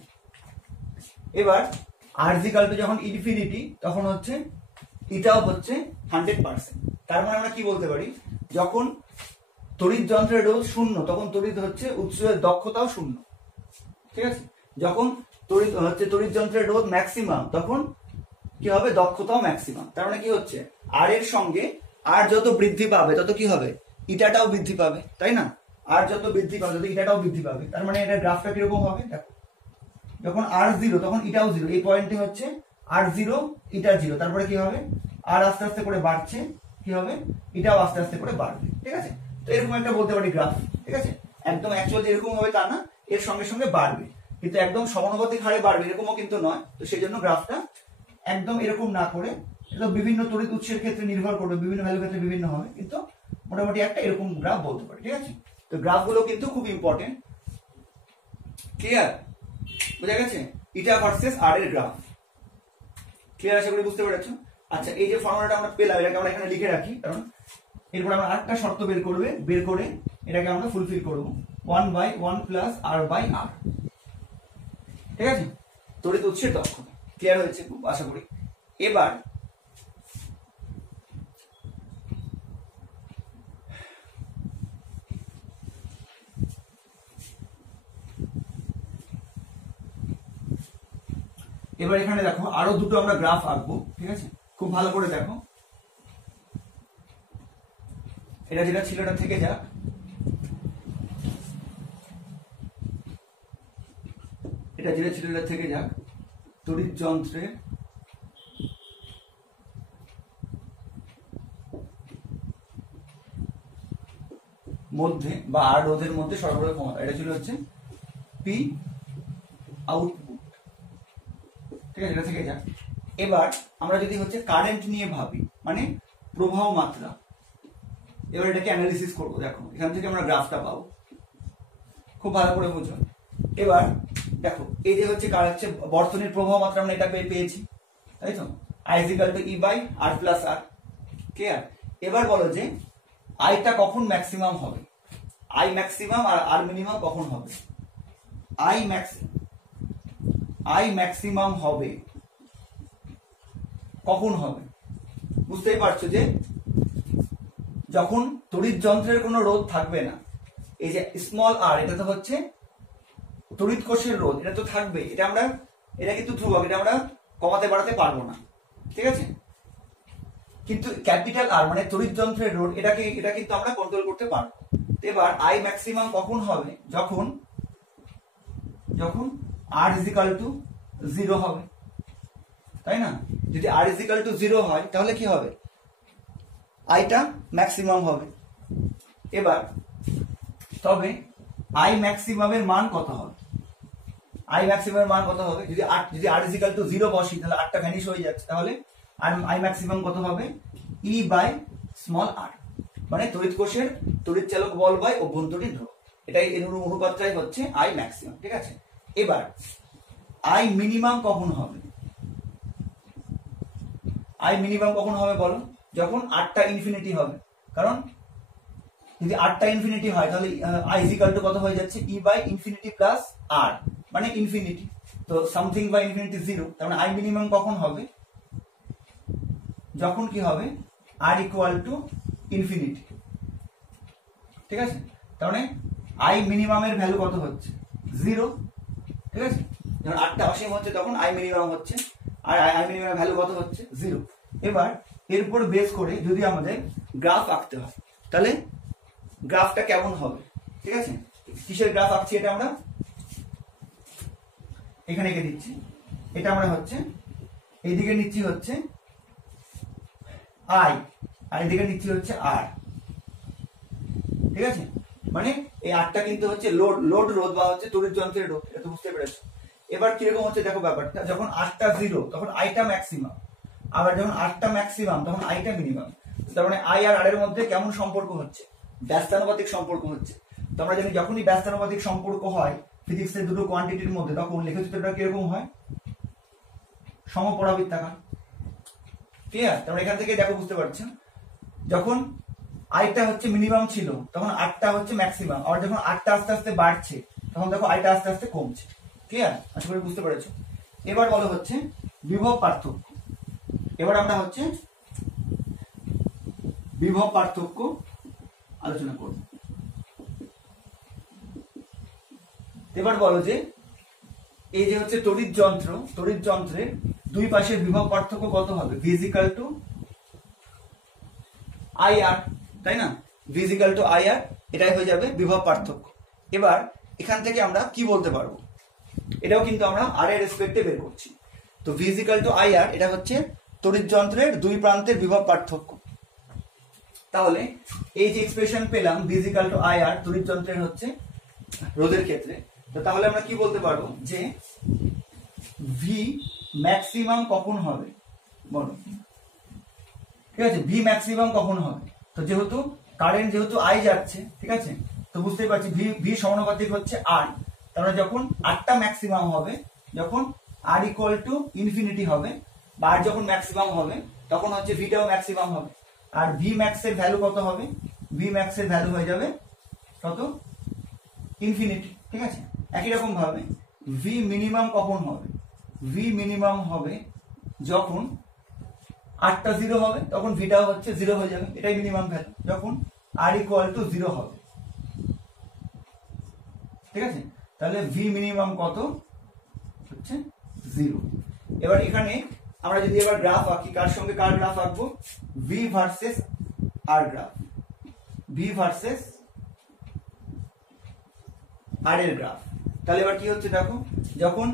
এবার r = যখন ইনফিনিটি তখন হচ্ছে এটাও হচ্ছে 100%। তার মানে আমরা কি বলতে পারি, যখন তড়িৎ যন্ত্রের রোধ 0 তখন তড়িৎ হচ্ছে উৎসের দক্ষতাও 0, ঠিক আছে, যখন তড়িৎ যন্ত্রের রোধ ম্যাক্সিমাম তখন কি হবে, দক্ষতাও ম্যাক্সিমাম। তার মানে কি হচ্ছে, আর এর সঙ্গে আর যত বৃদ্ধি পাবে তত কি হবে, ইটাটাও বৃদ্ধি পাবে, তাই না, আর যত বৃদ্ধি পাবে তত ইটাটাও বৃদ্ধি পাবে। তার মানে এটা গ্রাফটা কিরকম হবে দেখো, যখন r0 তখন ইটাও 0, এই পয়েন্টে হচ্ছে r0 ইটা 0, তারপরে কি হবে, আর আস্তে আস্তে করে বাড়ছে, কি হবে, এটাও আস্তে আস্তে করে বাড়বে, ঠিক আছে। তো এরকম একটা বলতে পারি গ্রাফ, ঠিক আছে, একদম অ্যাকচুয়ালি এরকম হবে তা না, এর সঙ্গে সঙ্গে বাড়বে, কিন্তু একদম সমানুপাতিক হারে বাড়বে এরকমও কিন্তু নয়। তো সেই জন্য গ্রাফটা একদম এরকম না করে, এটা বিভিন্ন তড়িৎ উৎসের ক্ষেত্রে নির্ভর করবে, বিভিন্ন ভ্যালুর ক্ষেত্রে বিভিন্ন হবে, কিন্তু মোটামুটি একটা এরকম গ্রাফ বলতে পারি, ঠিক আছে। তো গ্রাফগুলো কিন্তু খুব ইম্পর্টেন্ট। ক্লিয়ার? বোঝা গেছে? ইটা ভার্সেস আর এর গ্রাফ ক্লিয়ার, আশা করি বুঝতে পেরেছো। আচ্ছা, এই যে ফর্মুলাটা আমরা পেলাম, এটাকে আমরা এখানে লিখে রাখি, কারণ এরপর আমরা আরেকটা শর্ত বের করে এটাকে আমরা ফুলফিল করব, 1/1 প্লাস r/r, ঠিক আছে, তড়িৎ উৎসের দক্ষতা। ক্লিয়ার হয়েছে খুব আশা করি। এবার এখানে দেখো আরো দুটো আমরা গ্রাফ আঁকবো, ঠিক আছে, খুব ভালো করে দেখো, এটা যেটা ছিল এটা থেকে যাক, এটা যেটা ছিল এটা থেকে যাক, তড়িৎ যন্ত্রের মধ্যে বা আর রোধের মধ্যে সরবরাহ ক্ষমতা, এটা ছিল হচ্ছে পি আউটপুট, ঠিক আছে, এটা থেকে যাক। এবার আমরা যদি হচ্ছে কারেন্ট নিয়ে ভাবি, মানে প্রবাহ মাত্রা, এবার এটাকে অ্যানালিসিস করবো। দেখো এখান থেকে আমরা গ্রাফটা পাবো, খুব ভালো করে বুঝো। এবার দেখো এই যে হচ্ছে বর্তনীর প্রবাহ মাত্রা আমরা এটা পেয়েছি, তাই তো, I = E/R+R। ক্লিয়ার? এবার বলো যে আইটা কখন ম্যাক্সিমাম হবে, আই ম্যাক্সিমাম আর আর মিনিমাম কখন হবে, আই ম্যাক্সিমাম হবে কখন হবে, বুঝতেই পারছো যে যখন তড়িৎ যন্ত্রের কোনো রোধ থাকবে না, এই যে স্মল আর, এটা তো হচ্ছে তড়িৎ কোষের রোধ, এটা তো থাকবে, এটা কিন্তু ধ্রুবক, এটা আমরা কমাতে বাড়াতে পারবো না, ঠিক আছে। কিন্তু ক্যাপিটাল আর মানে তড়িৎ যন্ত্রের রোধ, এটা কিন্তু আমরা কন্ট্রোল করতে পারবো। এবার আই ম্যাক্সিমাম কখন হবে? যখন আর ইজ ইকাল টু 0 হবে, তাই না? যদি আর ইজ ইকাল টু 0 হয় তাহলে কি হবে? আইটা ম্যাক্সিমাম হবে। এবার তবে আই ম্যাক্সিমামের মান কত হবে? আই ম্যাক্সিমামের মান কত হবে? যদি আর ইজ ইকাল টু 0 বসি তাহলে আরটা ভ্যানিশ হয়ে যাচ্ছে, তাহলে আই ম্যাক্সিমাম কত হবে? ই বাই স্মল আর, মানে তড়িৎ কোষের তড়িৎ চালক বল বাই অভ্যন্তরীণ ধ্রুবক, এটাই এর অনুপাতটাই হচ্ছে আই ম্যাক্সিমাম, ঠিক আছে। এবার আই মিনিমাম কখন হবে? আই মিনিমাম কখন হবে বলো? যখন আরটা ইনফিনিটি হবে, কারণ যদি আরটা ইনফিনিটি হয় তাহলে আই ইজ ইকাল টু কত হয়ে যাচ্ছে? ই বাই ইনফিনিটি প্লাস আর, মানে ইনফিনিটি, তো সামথিং বাই ইনফিনিটি 0, তার মানে আই মিনিমাম কখন হবে? যখন কি হবে? আর ইকুয়াল টু ইনফিনিটি, ঠিক আছে। তার মানে আই মিনিমামের ভ্যালু কত হচ্ছে? 0, ঠিক আছে। যখন আরটা অসীম হচ্ছে তখন আই মিনিমাম হচ্ছে, আর আই মিনিমামের ভ্যালু কত হচ্ছে? 0। এবার এর উপর বেস করে যদি আমাদের গ্রাফ আঁকতে হয় তাহলে গ্রাফটা কেমন হবে, ঠিক আছে। কিসের গ্রাফ আঁকছি? এটা আমরা এখানে এঁকে দিচ্ছি, এটা আমরা হচ্ছে এইদিকে নিচ্ছি হচ্ছে আই, আর এদিকে নিচ্ছি হচ্ছে আর, ঠিক আছে। মানে এই আরটা কিন্তু হচ্ছে লোড রোধ বা হচ্ছে তড়িৎ যন্ত্রের রোধ, এটা তো বুঝতে পেরেছো। এবার কিরকম হচ্ছে দেখো ব্যাপারটা, যখন আরটা 0 তখন আইটা ম্যাক্সিমাম, আবার যখন আরটা ম্যাক্সিমাম তখন আইটা মিনিমাম। তার মানে আই আর এর মধ্যে কেমন সম্পর্ক হচ্ছে? ব্যস্তানুপাতিক সম্পর্ক হচ্ছে। তো আমরা জানি যখনই ব্যস্তানুপাতিক সম্পর্ক হয় ফিজিক্সের দুটো কোয়ান্টিটির মধ্যে, তখন লেখচিত্রটা কিরকম হয়? সমপরাবৃত্তাকার, ক্লিয়ার? তারপরে এখান থেকে দেখো বুঝতে পারছেন, যখন আইটা হচ্ছে মিনিমাম ছিল তখন আরটা হচ্ছে ম্যাক্সিমাম, আর যখন আরটা আস্তে আস্তে বাড়ছে তখন দেখো আইটা আস্তে আস্তে কমছে, ক্লিয়ার? আশা করি বুঝতে পেরেছো। এবার বলো হচ্ছে বিভব পার্থক্য। এবার আমরা হচ্ছে বিভব পার্থক্য আলোচনা করব। এবার বলো যে এই যে হচ্ছে তড়িৎ যন্ত্রের দুই পাশের বিভব পার্থক্য কত হবে? V is equal to I R, তাই না? V is equal to I R, এটাই হয়ে যাবে বিভব পার্থক্য। এবার এখান থেকে আমরা কি বলতে পারবো? এটাও কিন্তু আমরা আর এর রেসপেক্টে বের করছি। তো V is equal to I R, এটা হচ্ছে তড়িৎ যন্ত্রের দুই প্রান্তের বিভব পার্থক্য। তাহলে এই যে এক্সপ্রেশন পেলাম V is equal to I R তড়িৎ যন্ত্রের হচ্ছে রোধের ক্ষেত্রে, তো তাহলে আমরা কি বলতে পারবো যে ভি ম্যাক্সিমাম কখন হবে বলো, ঠিক আছে? ভি ম্যাক্সিমাম কখন হবে? তো যেহেতু কারেন্ট যেহেতু আই যাচ্ছে, ঠিক আছে, তো বুঝতেই পারছি ভি সমানুপাতিক হচ্ছে আর, তাহলে যখন আরটা ম্যাক্সিমাম হবে, যখন আর ইকুয়াল টু ইনফিনিটি হবে বা আর যখন ম্যাক্সিমাম হবে তখন হচ্ছে ভিটাও ম্যাক্সিমাম হবে। আর ভি ম্যাক্স এর ভ্যালু কত হবে? ভি ম্যাক্স এর ভ্যালু হয়ে যাবে কত? ইনফিনিটি, ঠিক আছে। একই রকম ভাবে ভি মিনিমাম কখন হবে? ভি মিনিমাম হবে যখন আরটা 0 হবে, তখন ভিটাও হচ্ছে 0 হয়ে যাবে, এটাই মিনিমাম ভ্যালু, যখন আর ইকুয়াল টু 0 হবে, ঠিক আছে। তাহলে ভি মিনিমাম কত হচ্ছে? 0। এবার এখানে আমরা যদি এবার গ্রাফ আঁকি, কার সঙ্গে কার গ্রাফ আঁকবো? ভি ভার্সেস আর গ্রাফ, ভি ভার্সেস আর এর গ্রাফ। তাহলে এবার কি হচ্ছে দেখো, যখন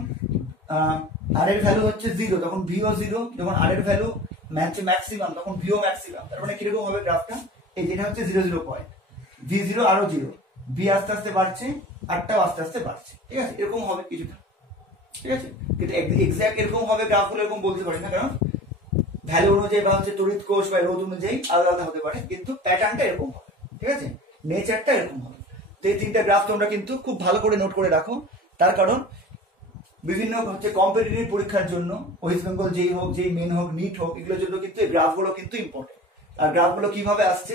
আর এর ভ্যালু হচ্ছে 0 তখন ভিও 0, যখন আর এর ভ্যালু ম্যাক্সিমাম তখন ভিও ম্যাক্সিমাম। তার মানে কিরকম হবে গ্রাফটা? এই যেটা হচ্ছে 0 0 পয়েন্ট, ভি 0 আরো 0, ভি আস্তে আস্তে বাড়ছে, আরটাও আস্তে আস্তে বাড়ছে, ঠিক আছে, এরকম হবে কিছুটা, ঠিক আছে। কিন্তু এক্সাক্ট এরকম হবে গ্রাফ হলে এরকম বলতে পারি না, কারণ ভ্যালু অনুযায়ী বা হচ্ছে তড়িৎ কোষ বা রোধ অনুযায়ী আলাদা আলাদা হতে পারে, কিন্তু প্যাটার্নটা এরকম হবে, ঠিক আছে, নেচারটা এরকম হবে। তো এই তিনটা গ্রাফ তোমরা কিন্তু খুব ভালো করে নোট করে রাখো, তার কারণ বিভিন্ন হচ্ছে কম্পিটিটিভ পরীক্ষার জন্য ওয়েস্ট বেঙ্গল যেই হোক, যেই মেন হোক, নিট হোক, এগুলোর জন্য কিন্তু এই গ্রাফগুলো কিন্তু ইম্পর্টেন্ট। আর গ্রাফগুলো কিভাবে আসছে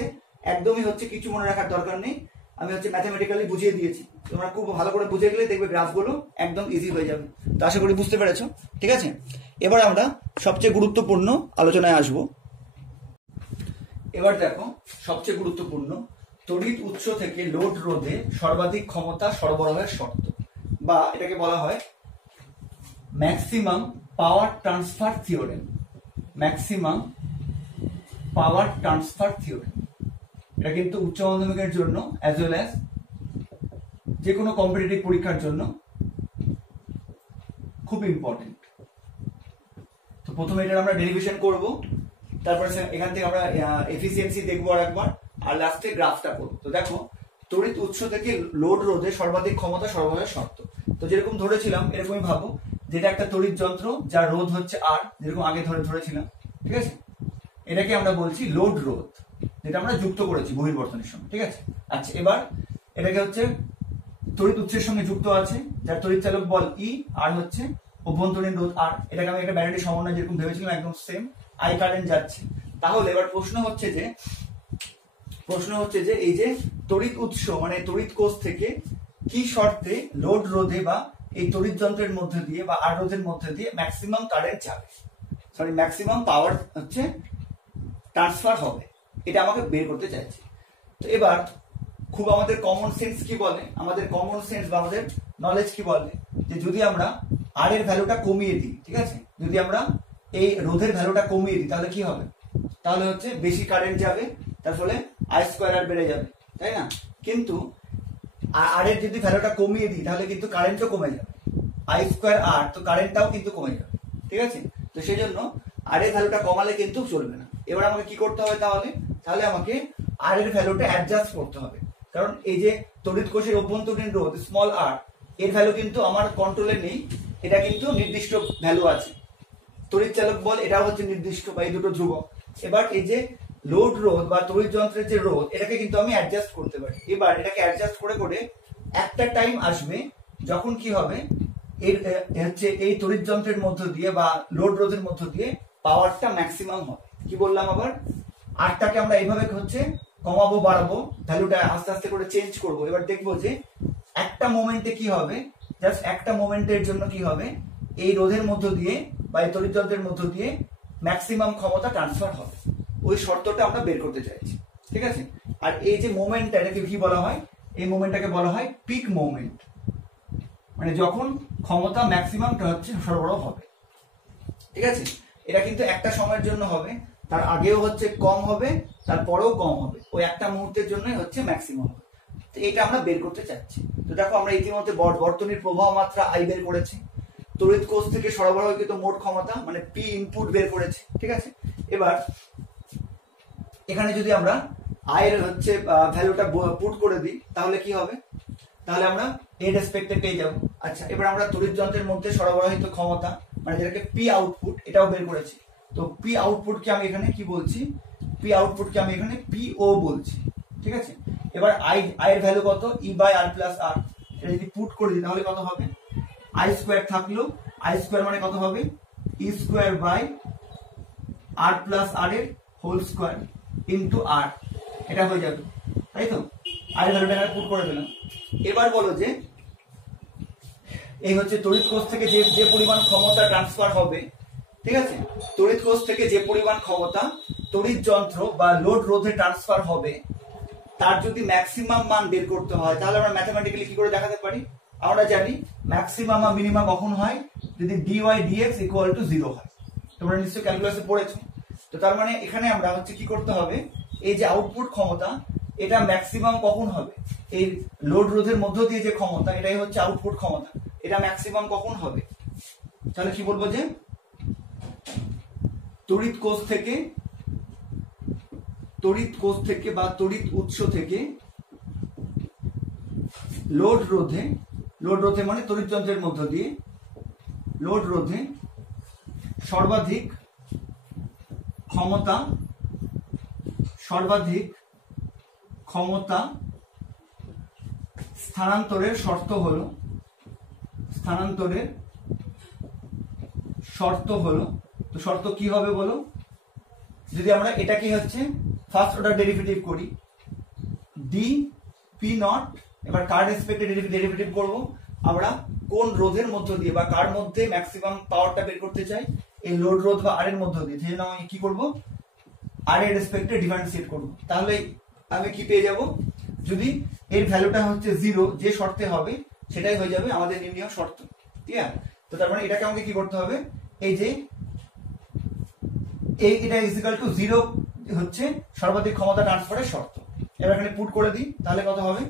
একদমই হচ্ছে কিছু মনে রাখার দরকার নেই, আমি হচ্ছে ম্যাথামেটিক্যালি বুঝিয়ে দিয়েছি, তোমরা খুব ভালো করে বুঝে গেলে দেখবে গ্রাফগুলো একদম ইজি হয়ে যাবে। তো আশা করি বুঝতে পেরেছো, ঠিক আছে। এবার আমরা সবচেয়ে গুরুত্বপূর্ণ আলোচনায় আসবো, এবার দেখো সবচেয়ে গুরুত্বপূর্ণ, তড়িৎ উৎস থেকে লোড রোধে সর্বাধিক ক্ষমতা সরবরাহের শর্ত, বা এটাকে বলা হয় maximum power transfer theorem. Maximum power transfer theorem এটা কিন্তু উচ্চ মাধ্যমিকের জন্য অ্যাজ ওয়েল অ্যাজ যে কোনো কম্পিটিটিভ পরীক্ষার জন্য খুব ইম্পর্টেন্ট। তো প্রথমে এটা আমরা ডেরিভেশন করব, তারপরে এখান থেকে আমরা এফিসিয়েন্সি দেখবো আর একবার, আর লাস্টে গ্রাফটা করবো। তো দেখো তড়িৎ উৎস থেকে লোড রোধে সর্বাধিক ক্ষমতা সরবরাহের শর্ত। তো যেরকম ধরেছিলাম এরকমই ভাবো, যেটা একটা তড়িৎ যন্ত্র যার রোধ হচ্ছে আর, যেরকম আগে ধরেছিলাম, ঠিক আছে? এটাকে আমরা বলছি লোড রোধ, যেটা আমরা যুক্ত করেছি বহির্বর্তনের সঙ্গে, ঠিক আছে? আচ্ছা, এবার এটাকে হচ্ছে তড়িৎ উৎসের সঙ্গে যুক্ত আছে, যার তড়িৎ চালক বল ই, আর হচ্ছে অভ্যন্তরীণ রোধ আর। এটাকে আমি একটা ব্যাটারি সমন্বয় যেরকম ভেবেছিলাম একদম সেম, আই কারেন্ট যাচ্ছে। তাহলে এবার প্রশ্ন হচ্ছে যে এই যে তড়িৎ উৎস মানে তড়িৎ কোষ থেকে কি শর্তে লোড রোধে বা এই তড়িৎ যন্ত্রের মধ্যে দিয়ে বা আর রোধের মধ্যে দিয়ে ম্যাক্সিমাম কারেন্ট যাবে, সরি ম্যাক্সিমাম পাওয়ার হচ্ছে ট্রান্সফার হবে, এটা আমাকে বের করতে চাইছি। তো এবার খুব আমাদের কমন সেন্স কি বলে, আমাদের কমন সেন্স বা আমাদের নলেজ কি বলে, যে যদি আমরা আর এর ভ্যালুটা কমিয়ে দিই, ঠিক আছে, যদি আমরা এই রোধের ভ্যালুটা কমিয়ে দিই তাহলে কি হবে, তাহলে হচ্ছে বেশি কারেন্ট যাবে, তার ফলে আই স্কোয়ার আর বেড়ে যাবে, তাই না? কিন্তু আর এর যদি ভ্যালুটা কমিয়ে দিই তাহলে কিন্তু কারেন্টও কমে যাবে, আই স্কোয়ার আর, তো কারেন্টটাও কিন্তু কমে যাবে, ঠিক আছে? তো সেই জন্য আর এর ভ্যালুটা কমালে কিন্তু চলবে না। এবার আমাকে কি করতে হবে, তাহলে আমাকে আর এর ভ্যালুটা অ্যাডজাস্ট করতে হবে, কারণ এই যে তড়িৎ কোষের অভ্যন্তরীণ রোধ স্মল আর, এর ভ্যালু কিন্তু আমার কন্ট্রোলে নেই, এটা কিন্তু নির্দিষ্ট ভ্যালু আছে। তড়িৎ চালক বল এটাও হচ্ছে নির্দিষ্ট, বা এই দুটো ধ্রুবক। এবার এই যে লোড রোধ বা তড়িৎ যন্ত্রের যে রোধ, এটাকে কিন্তু আমি অ্যাডজাস্ট করতে পারি। এবার এটাকে অ্যাডজাস্ট করে একটা টাইম আসবে যখন কি হবে, এর হচ্ছে এই তড়িৎ যন্ত্রের মধ্য দিয়ে বা লোড রোধের মধ্য দিয়ে পাওয়ারটা ম্যাক্সিমাম হবে। কি বললাম আবার, আরটাকে আমরা এইভাবে হচ্ছে কমাবো বাড়াবো, ভ্যালুটা আস্তে আস্তে করে চেঞ্জ করব। এবার দেখবো যে একটা মোমেন্টে কি হবে, জাস্ট একটা মোমেন্টের জন্য কি হবে, এই রোধের মধ্য দিয়ে বা এই তড়িৎ যন্ত্রের মধ্য দিয়ে ম্যাক্সিমাম ক্ষমতা ট্রান্সফার হবে। ওই শর্তটা আমরা বের করতে চাইছি, ঠিক আছে? আর এই যে মোমেন্টটা, এটাকে কি বলা হয়, এই মোমেন্টটাকে বলা হয় পিক মোমেন্ট, মানে যখন ক্ষমতা ম্যাক্সিমাম হচ্ছে সরবরাহ হবে, ঠিক আছে? এটা কিন্তু একটা সময়ের জন্য হবে, তার আগেও হচ্ছে কম হবে, তারপরেও কম হবে, ওই একটা মুহূর্তের জন্যই হচ্ছে ম্যাক্সিমাম হবে। তো এটা আমরা বের করতে চাচ্ছি। তো দেখো আমরা ইতিমধ্যে বর্তনীর প্রবাহ মাত্রা আই বের করেছি, তড়িৎ কোষ থেকে সরবরাহকৃত মোট ক্ষমতা মানে পি ইনপুট বের করেছি, ঠিক আছে? এবার এখানে যদি আমরা আয়ের হচ্ছে ভ্যালুটা পুট করে দিই তাহলে কি হবে, তাহলে আমরা এর রেসপেক্টে পেয়ে যাব। আচ্ছা, এবার আমরা তড়িৎ যন্ত্রের মধ্যে সরবরাহিত ক্ষমতা মানে যেটাকে পি আউটপুট, এটাও বের করেছি। তো পি আউটপুটকে আমি এখানে কি বলছি, পি আউটপুটকে আমি এখানে পিও বলছি, ঠিক আছে? এবার আই এর ভ্যালু কত, ই বাই আর প্লাস আর, এটা যদি পুট করে দিই তাহলে কত হবে, আই স্কোয়ার থাকলো, আই স্কোয়ার মানে কত হবে, ই square by R plus R এর হোল স্কোয়ার ইন্টু আর, এটা হয়ে যাবে, তাই তো? আর এর ভ্যালুটা এখানে পুট করে দিলাম। এবার বলো যে এই হচ্ছে তড়িৎ কোষ থেকে যে পরিমাণ ক্ষমতা ট্রান্সফার হবে, ঠিক আছে, তড়িৎ কোষ থেকে যে পরিমাণ ক্ষমতা তড়িৎ যন্ত্র বা লোড রোধে ট্রান্সফার হবে, তার যদি ম্যাক্সিমাম মান বের করতে হয় তাহলে আমরা ম্যাথমেটিক্যালি কি করে দেখাতে পারি, আমরা জানি ম্যাক্সিমাম আর মিনিমাম কখন হয়, যদি dy dx ইকুয়াল টু 0 হয়। তোমরা নিশ্চয়ই ক্যালকুলাসে পড়েছো। তো তার মানে এখানে আমরা হচ্ছে কি করতে হবে, এই যে আউটপুট ক্ষমতা এটা ম্যাক্সিমাম কখন হবে, এই লোড রোধের মধ্য দিয়ে যে ক্ষমতা এটাই হচ্ছে আউটপুট ক্ষমতা, এটা ম্যাক্সিমাম কখন হবে, তাহলে কি বলবো যে তড়িৎ কোষ থেকে বা তড়িৎ উৎস থেকে লোড রোধে মানে তড়িৎ যন্ত্রের মধ্য দিয়ে লোড রোধে সর্বাধিক ক্ষমতা স্থানান্তরের শর্ত হলো, তো শর্ত কি হবে বলো, যদি আমরা এটা কি হচ্ছে ফার্স্ট অর্ডার ডেরিভেটিভ করি ডি পি নট, এবার কার রেসপেক্টে ডেরিভেটিভ করব, আমরা কোন রোধের মধ্য দিয়ে বা কার মধ্যে ম্যাক্সিমাম পাওয়ারটা বের করতে চাই, এই লোড রোধ বা আর এর মধ্য দিয়ে, সেই জন্য আমি কি করব, আর এর রেসপেক্টে ডিফারেন্সিয়েট করব, তাহলে আমি কি পেয়ে যাব, যদি এর ভ্যালুটা হচ্ছে 0 যে শর্তে হবে সেটাই হয়ে যাবে আমাদের নির্ণয় শর্ত। ঠিক আছে, তো তার মানে এটাকে আমাকে কি করতে হবে, এই যে এটা ইকুয়াল টু 0 হচ্ছে সর্বাধিক ক্ষমতা ট্রান্সফারের শর্ত। এবার এখানে পুট করে দিই, তাহলে কত হবে,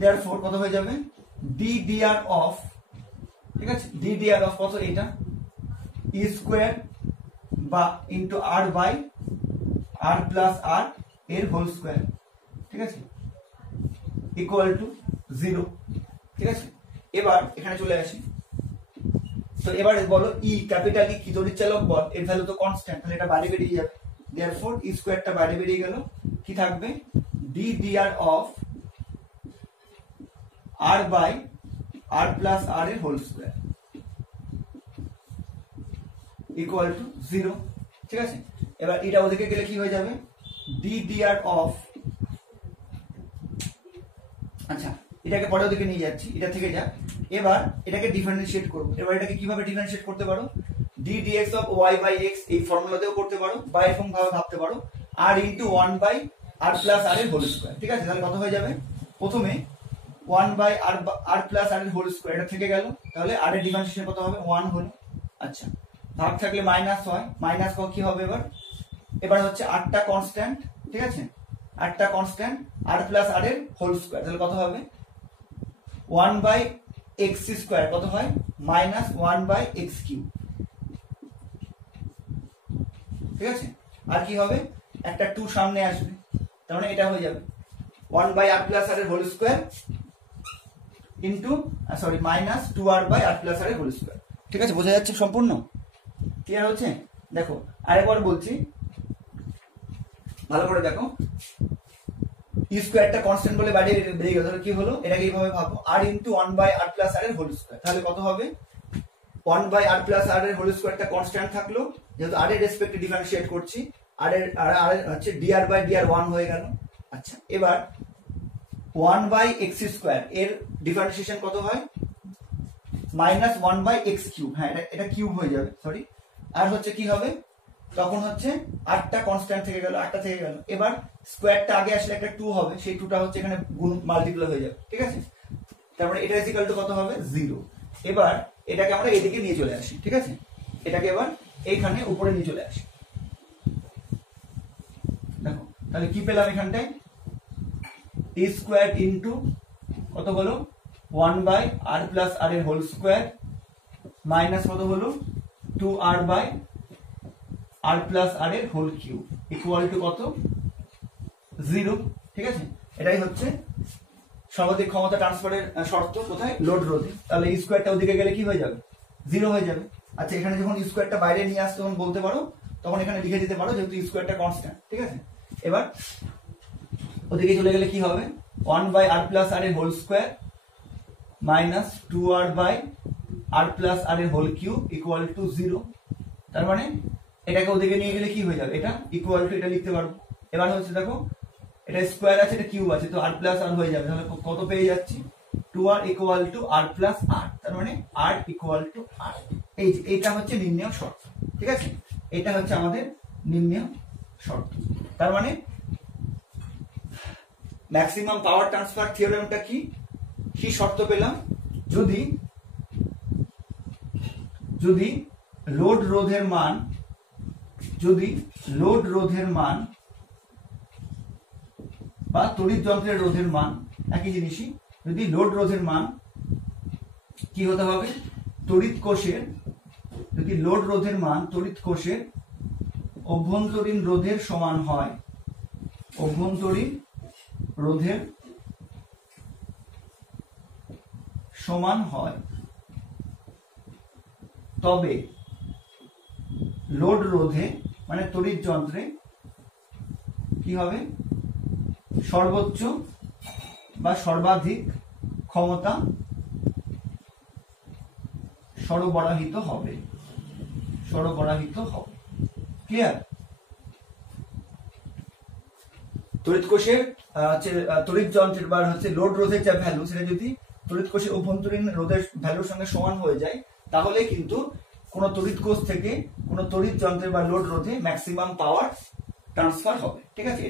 therefore কত হয়ে যাবে, ddr অফ, ঠিক আছে, ddr অফ কত, এটা ই স্কোয়ার বা into R by R plus R এর হোল স্কোয়ার, ঠিক আছে, ইকুয়াল টু 0। ঠিক আছে, এবার এখানে চলে আসি, তো এবার বলো ই ক্যাপিটাল ই কি তড়িৎচালক বল, এর ভ্যালু তো কনস্ট্যান্ট, তাহলে এটা বাইরে বেরিয়ে যাবে, therefore ই স্কোয়ারটা বাইরে বেরিয়ে গেল, কি থাকবে, ddr of R by R plus R এর হোল স্কোয়ার ইকুয়াল টু 0। ঠিক আছে, এবার এটা ওদিকে গেলে কি হয়ে যাবে, ddr অফ, আচ্ছা এটাকে পরে ওদিকে নিয়ে যাচ্ছি, এটা থেকে যা, এবার এটাকে ডিফারেন্সিয়েট করব। এবার এটাকে কিভাবে ডিফারেন্সিয়েট করতে পারো, ddx of y by x এই ফর্মুলাতেও করতে পারো বা এরকম ভাবে ভাবতে পারো, r into 1 by r plus r এর হোল স্কয়ার। ঠিক আছে, তাহলে কত হয়ে যাবে, প্রথমে 1 বাই r প্লাস r এর হোল স্কয়ার, এটা থেকে গেল, তাহলে r এর ডিফারেন্সিয়েশন কত হবে, 1 হলো। আচ্ছা, ভাগ থাকলে মাইনাস হয়, মাইনাস কি হবে, এবার হচ্ছে rটা কনস্ট্যান্ট, ঠিক আছে, rটা কনস্ট্যান্ট, r প্লাস r এর হোল স্কয়ার, তাহলে কত হবে, 1 বাই x স্কয়ার কত হয়, মাইনাস 1 বাই x কিউব। ঠিক আছে, আর কি হবে, একটা 2 সামনে আসবে, তার মানে এটা হয়ে যাবে 1 বাই r প্লাস r এর whole square into sorry minus 2r by r plus r এর হোল স্কয়ার। ঠিক আছে, বোঝা যাচ্ছে সম্পূর্ণ ক্লিয়ার হচ্ছে? দেখো আরেকবার বলছি, ভালো করে দেখো, ই স্কয়ারটা কনস্ট্যান্ট বলে বাইরে বেরিয়ে গেল, তাহলে কি হলো, এটাকে এইভাবে ভাবো, r into 1 by r plus r এর হোল স্কয়ার, তাহলে কত হবে, 1 বাই r প্লাস r এর হোল স্কয়ারটা কনস্ট্যান্ট থাকলো, যেহেতু r এর রেসপেক্টে ডিফারেন্সিয়েট করছি, r এর হচ্ছে dr বাই dr 1 হয়ে গেল। আচ্ছা, এবার 1 বাই x স্কয়ার এর ডিফারেন্সিয়েশন কত হয়, মাইনাস 1 বাই x কিউব, হ্যাঁ এটা কিউব হয়ে যাবে, সরি, আর হচ্ছে কি হবে, তখন হচ্ছে আটটা কনস্ট্যান্ট থেকে গেল, আটটা থেকে গেল, এবার স্কোয়ারটা আগে আসলে একটা 2 হবে, সেই 2টা হচ্ছে এখানে গুণ মাল্টিপ্লাই হয়ে যাবে। ঠিক আছে, তারপরে এটা ইকুয়াল টু কত হবে, 0। এবার এটাকে আমরা এদিকে নিয়ে চলে আসি, ঠিক আছে, এটাকে এবার এইখানে উপরে নিয়ে চলে আসি। দেখো তাহলে কি পেলাম এখানটায়, ই স্কোয়ার ইন্টু কত হলো 1 বাই আর প্লাস আর এর হোল স্কোয়ার মাইনাস কত হলো 2r by R plus R এর হোল কিউব ইকুয়াল টু কত, 0। ঠিক আছে, এটাই হচ্ছে সর্বাধিক ক্ষমতা ট্রান্সফারের শর্ত, কোথায়, লোড রোধে। তাহলে ই স্কোয়ারটা ওদিকে গেলে কি হয়ে যাবে, 0 হয়ে যাবে। আচ্ছা, এখানে যখন ই স্কোয়ারটা বাইরে নিয়ে আসতে তখন বলতে পারো, তখন এখানে লিখে দিতে পারো, যেহেতু ই স্কোয়ারটা কনস্ট্যান্ট। ঠিক আছে, এবার ওদিকে চলে গেলে কি হবে, 1 বাই আর প্লাস আর এর whole square minus 2r by R plus R এর হোল কিউব ইকুয়াল টু 0। তার মানে এটাকে ওদিকে নিয়ে গেলে কি হয়ে যাবে, এটা ইকুয়াল টু এটা লিখতে পারবো। এবার হচ্ছে দেখো, এটা স্কোয়ার আছে, এটা কিউব আছে, তো আর প্লাস আর হয়ে যাবে, তাহলে কত পেয়ে যাচ্ছি, 2r equal to R plus R, তার মানে আর ইকুয়াল টু আর। এইটা হচ্ছে নির্ণয় শর্ত। ঠিক আছে, এটা হচ্ছে আমাদের নির্ণয় শর্ত। তার মানে ম্যাক্সিমাম পাওয়ার ট্রান্সফার থিওরেমটা কি শর্ত পেলাম, যদি লোড রোধের মান বা তড়িৎ যন্ত্রের রোধের মান একই জিনিসই, যদি লোড রোধের মান কি হতে হবে, যদি লোড রোধের মান তড়িৎ কোষের অভ্যন্তরীণ রোধের সমান হয়, অভ্যন্তরীণ রোধের সমান হয়, তবে লোড রোধে মানে তড়িৎ যন্ত্রে কি হবে, সর্বোচ্চ বা সর্বাধিক ক্ষমতা সরবরাহিত হবে। ক্লিয়ার? তড়িৎ কোষের তড়িৎ যন্ত্রের বা হচ্ছে লোড রোধের যা ভ্যালু, সেটা যদি তড়িৎ কোষের অভ্যন্তরীণ রোধের ভ্যালুর সঙ্গে সমান হয়ে যায়, তাহলে কিন্তু কোন তড়িৎ কোষ থেকে কোন কোনো তড়িৎ যন্ত্রে বা লোড রোধে ম্যাক্সিমাম পাওয়ার ট্রান্সফার হবে। ঠিক আছে,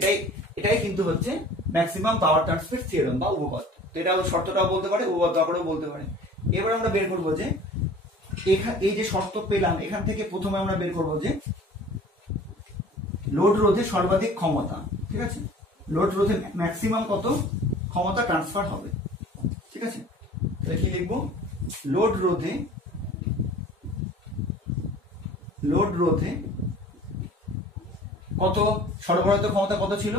এটাই কিন্তু হচ্ছে ম্যাক্সিমাম পাওয়ার ট্রান্সফার থিওরেম বা উপপাদ্য। তো এটা শর্তটাও বলতে পারে, উপপাদ্য আকারেও বলতে পারে। এবার আমরা বের করবো যে এই যে শর্ত পেলাম, এখান থেকে প্রথমে আমরা বের করবো যে লোড রোধে সর্বাধিক ক্ষমতা। ঠিক আছে, লোড রোধে ম্যাক্সিমাম কত ক্ষমতা ট্রান্সফার হবে। ঠিক আছে, তাহলে কি লিখবো? লোড রোধে কত সরবরাহিত ক্ষমতা কত ছিল?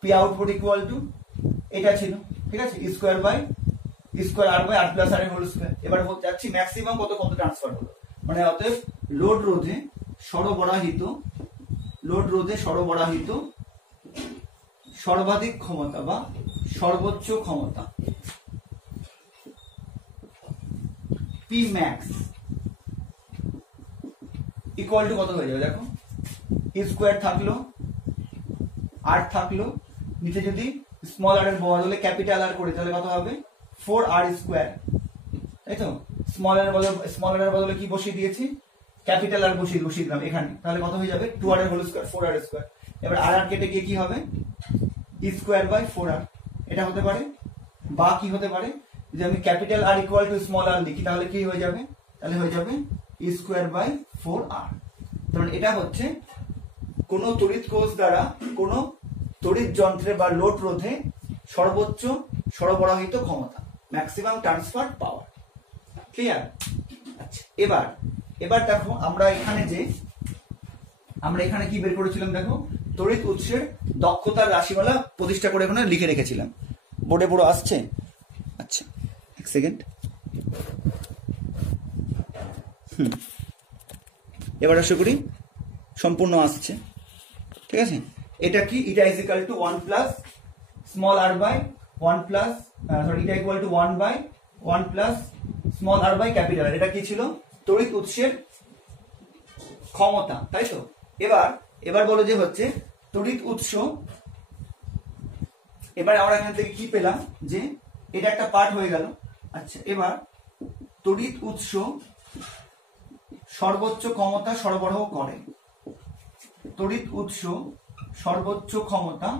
পি আউটপুট ইকুয়াল টু এটা ছিল। ঠিক আছে, square R by R plus R whole square. এবার যাচ্ছি ম্যাক্সিমাম কত ক্ষমতা ট্রান্সফার হলো, মানে অতএব লোড রোধে সরবরাহিত সর্বাধিক ক্ষমতা বা সর্বোচ্চ ক্ষমতা পি ম্যাক্স ইকুয়াল টু কত হয়ে যাবে? দেখো, স্কোয়ার থাকলো, আর থাকলো, নিচে যদি স্মল আর এর বদলে ক্যাপিটাল আর করি তাহলে কত হবে? 4r square. তাই তো, স্মল আর এর বদলে কি বসিয়ে দিয়েছি? ক্যাপিটাল আর বসিয়ে দিলাম এখানে, তাহলে কত হয়ে যাবে? 2r এর হোল স্কোয়ার, 4r স্কোয়ার। এবার আর কেটে গিয়ে কি হবে? Square by 4r। এটা হতে পারে, বা কি হতে পারে, যদি আমি capital R equal to small R লিখি তাহলে কি হয়ে যাবে? তাহলে হয়ে যাবে স্কোয়ার বাই 4r। তাহলে এটা হচ্ছে কোন তড়িৎ কোষ দ্বারা কোন তড়িৎ যন্ত্রে বা লোড রোধে সর্বোচ্চ সরবরাহিত ক্ষমতা, ম্যাক্সিমাম ট্রান্সফার পাওয়ার। ক্লিয়ার? আচ্ছা, এবার দেখো আমরা এখানে কি বের করেছিলাম? দেখো, তড়িৎ উৎসের দক্ষতার রাশিমালা প্রতিষ্ঠা করে এখানে লিখে রেখেছিলাম। বোর্ডে পুরো আসছে? আচ্ছা, এক সেকেন্ড। এবার আশা করি সম্পূর্ণ আসছে। ঠিক আছে, এটা কি? এটা is equal to 1 plus small R by 1 plus এটা equal to 1 by 1 plus small R by capital. এটা কি ছিল? তড়িৎ উৎসের ক্ষমতা, তাই তো? এবার বলো যে হচ্ছে তড়িৎ উৎস। এবার আমরা এখান থেকে কি পেলাম? যে এটা একটা পার্ট হয়ে গেল। আচ্ছা, এবার তড়িৎ উৎস সর্বোচ্চ ক্ষমতা সরবরাহ করে। তড়িৎ উৎস সর্বোচ্চ ক্ষমতা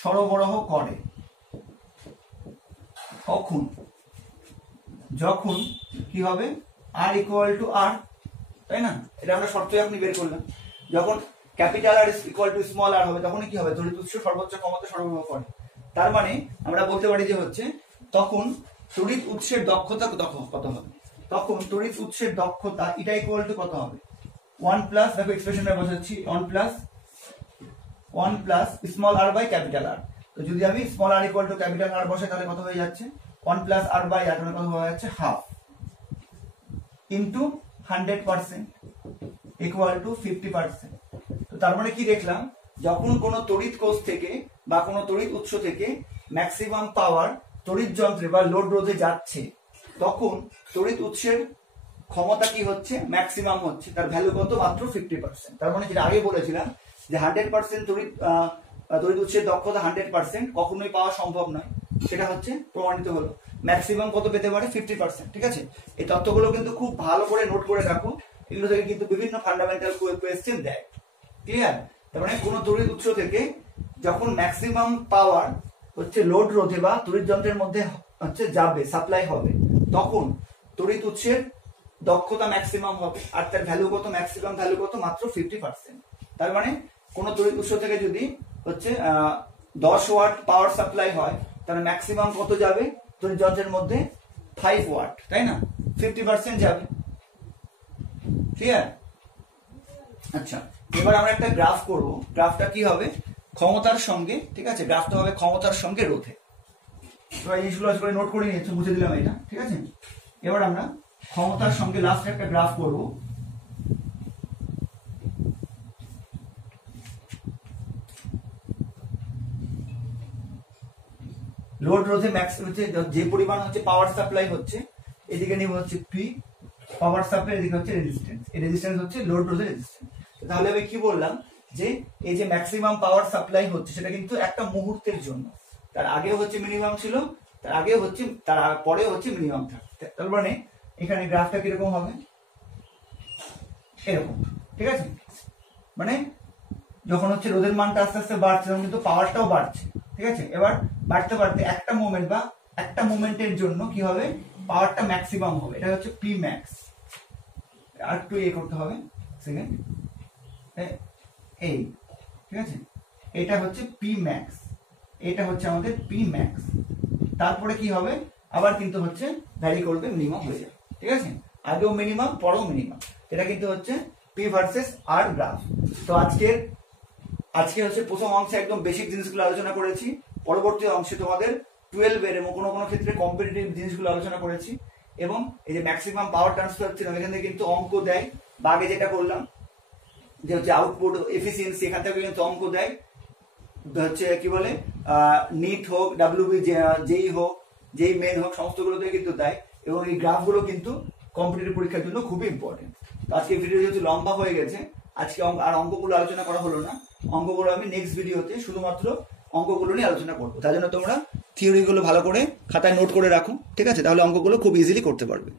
সরবরাহ করে যখন কি হবে? আর ইকুয়াল টু আর, তাই না? এটা আমরা শর্তই আপনি বের করলাম। যখন capital R equal to small R হবে তখন কি হবে? তড়িৎ উৎস সর্বোচ্চ ক্ষমতা সরবরাহ করে। তার মানে আমরা বলতে পারি যে হচ্ছে তখন তড়িৎ উৎসের দক্ষতা কত হবে? তখন তড়িৎ উৎসের দক্ষতা এটা ইকুয়াল টু কত হবে? 1 প্লাস, দেখো এক্সপ্রেশনটা বসাচ্ছি, 1 plus small R by capital R. তো যদি আমি small R equal to capital R বসাই তাহলে কত হয়ে যাচ্ছে? 1 প্লাস আর বাই আর মানে কত হয়ে যাচ্ছে? Half into 100% equal to 50%। তো তার মানে কি দেখলাম? যখন কোনো তড়িৎ কোষ থেকে বা কোনো তড়িৎ উৎস থেকে ম্যাক্সিমাম পাওয়ার তড়িৎ যন্ত্রে বা লোড রোধে যাচ্ছে, তখন তড়িৎ উৎসের ক্ষমতা কি হচ্ছে? ম্যাক্সিমাম হচ্ছে। তার ভ্যালু কত? মাত্র 50%। তার মানে যেটা আগে বলেছিলাম যে 100% তড়িৎ উৎসের দক্ষতা 100% কখনোই পাওয়া সম্ভব নয়, সেটা হচ্ছে প্রমাণিত হলো। ম্যাক্সিমাম কত পেতে পারে? 50%। ঠিক আছে, এই তথ্যগুলো কিন্তু খুব ভালো করে নোট করে রাখো, এগুলো থেকে কিন্তু বিভিন্ন ফান্ডামেন্টাল কোয়েশ্চেন দেয়। ক্লিয়ার? তার মানে কোনো তড়িৎ উৎস থেকে যখন ম্যাক্সিমাম পাওয়ার হচ্ছে লোড রোধে বা তড়িৎ যন্ত্রের মধ্যে হচ্ছে যাবে, সাপ্লাই হবে, তখন তড়িৎ উৎসের দক্ষতা ম্যাক্সিমাম হবে। আর তার ভ্যালু কত? ম্যাক্সিমাম ভ্যালু কত? মাত্র 50%। তার মানে কোন তড়িৎ উৎস থেকে যদি হচ্ছে 10 ওয়াট পাওয়ার সাপ্লাই হয় তাহলে ম্যাক্সিমাম কত যাবে তড়িৎ যন্ত্রের মধ্যে? 5 ওয়াট, তাই না? 50% যাবে। ক্লিয়ার? আচ্ছা, এবার আমরা একটা গ্রাফ করব। গ্রাফটা কি হবে? ক্ষমতার সঙ্গে, ঠিক আছে, গ্রাফটা হবে ক্ষমতার সঙ্গে রোধে। তো এই জিনিসগুলো আজকে নোট করে নিয়েছি, বুঝে দিলাম এটা। ঠিক আছে, এবার আমরা ক্ষমতার সঙ্গে লাস্ট একটা গ্রাফ করব। লোড রোধে ম্যাক্স হচ্ছে যে পরিমাণ হচ্ছে পাওয়ার সাপ্লাই হচ্ছে, এদিকে নিব হচ্ছে পি পাওয়ার সাপ্লাই, এদিকে হচ্ছে রেজিস্ট্যান্স। এই রেজিস্ট্যান্স হচ্ছে লোড রোধের রেজিস্ট্যান্স। তাহলে আমি কি বললাম? যে এই যে ম্যাক্সিমাম পাওয়ার সাপ্লাই হচ্ছে সেটা কিন্তু একটা মুহূর্তের জন্য, তার আগে হচ্ছে মিনিমাম ছিল, তার আগে হচ্ছে, তার পরে হচ্ছে মিনিমাম থাকবে। তার মানে এখানে গ্রাফটা কিরকম হবে? এরকম। ঠিক আছে, মানে যখন হচ্ছে রোধের মানটা আস্তে আস্তে বাড়ছে তখন কিন্তু পাওয়ারটাও বাড়ছে। ঠিক আছে, এবার বাড়তে বাড়তে একটা মোমেন্ট বা একটা মোমেন্টের জন্য কি হবে, পাওয়ারটা ম্যাক্সিমাম হবে, এটা হচ্ছে পি ম্যাক্স। আর একটু করতে হবে সেকেন্ড, এই ঠিক আছে, এটা হচ্ছে পি ম্যাক্স, এটা হচ্ছে আমাদের পি ম্যাক্স। তারপরে কি হবে, আবার কিন্তু হচ্ছে ভ্যারি করবে, মিনিমাম হয়ে যাবে। ঠিক আছে, আগেও মিনিমাম পরেও মিনিমাম, এটা কিন্তু হচ্ছে পি ভার্সেস আর গ্রাফ। তো আজকে হচ্ছে প্রথম অংশে একদম বেসিক জিনিসগুলো আলোচনা করেছি, পরবর্তী অংশে তোমাদের 12 এর এবং কোনো কোনো ক্ষেত্রে কম্পিটিটিভ জিনিসগুলো আলোচনা করেছি। এবং এই যে ম্যাক্সিমাম পাওয়ার ট্রান্সফার ছিল, এখান থেকে কিন্তু অঙ্ক দেয়, বা আগে যেটা করলাম যে হচ্ছে আউটপুট এফিসিয়েন্সি, এখান থেকে কিন্তু অঙ্ক দেয়, হচ্ছে কি বলে নিট হোক, ডাব্লিউবি যেই হোক, যেই মেন হোক, সমস্তগুলোতে কিন্তু দেয়। এবং এই গ্রাফগুলো কিন্তু কম্পিটিটিভ পরীক্ষার জন্য খুবই ইম্পর্টেন্ট। তো আজকে ভিডিও যেহেতু লম্বা হয়ে গেছে, আজকে আর অঙ্কগুলো আলোচনা করা হলো না, অঙ্কগুলো আমি নেক্সট ভিডিওতে শুধুমাত্র অঙ্কগুলো নিয়ে আলোচনা করবো। তার জন্য তোমরা থিওরিগুলো ভালো করে খাতায় নোট করে রাখো, ঠিক আছে, তাহলে অঙ্কগুলো খুব ইজিলি করতে পারবে।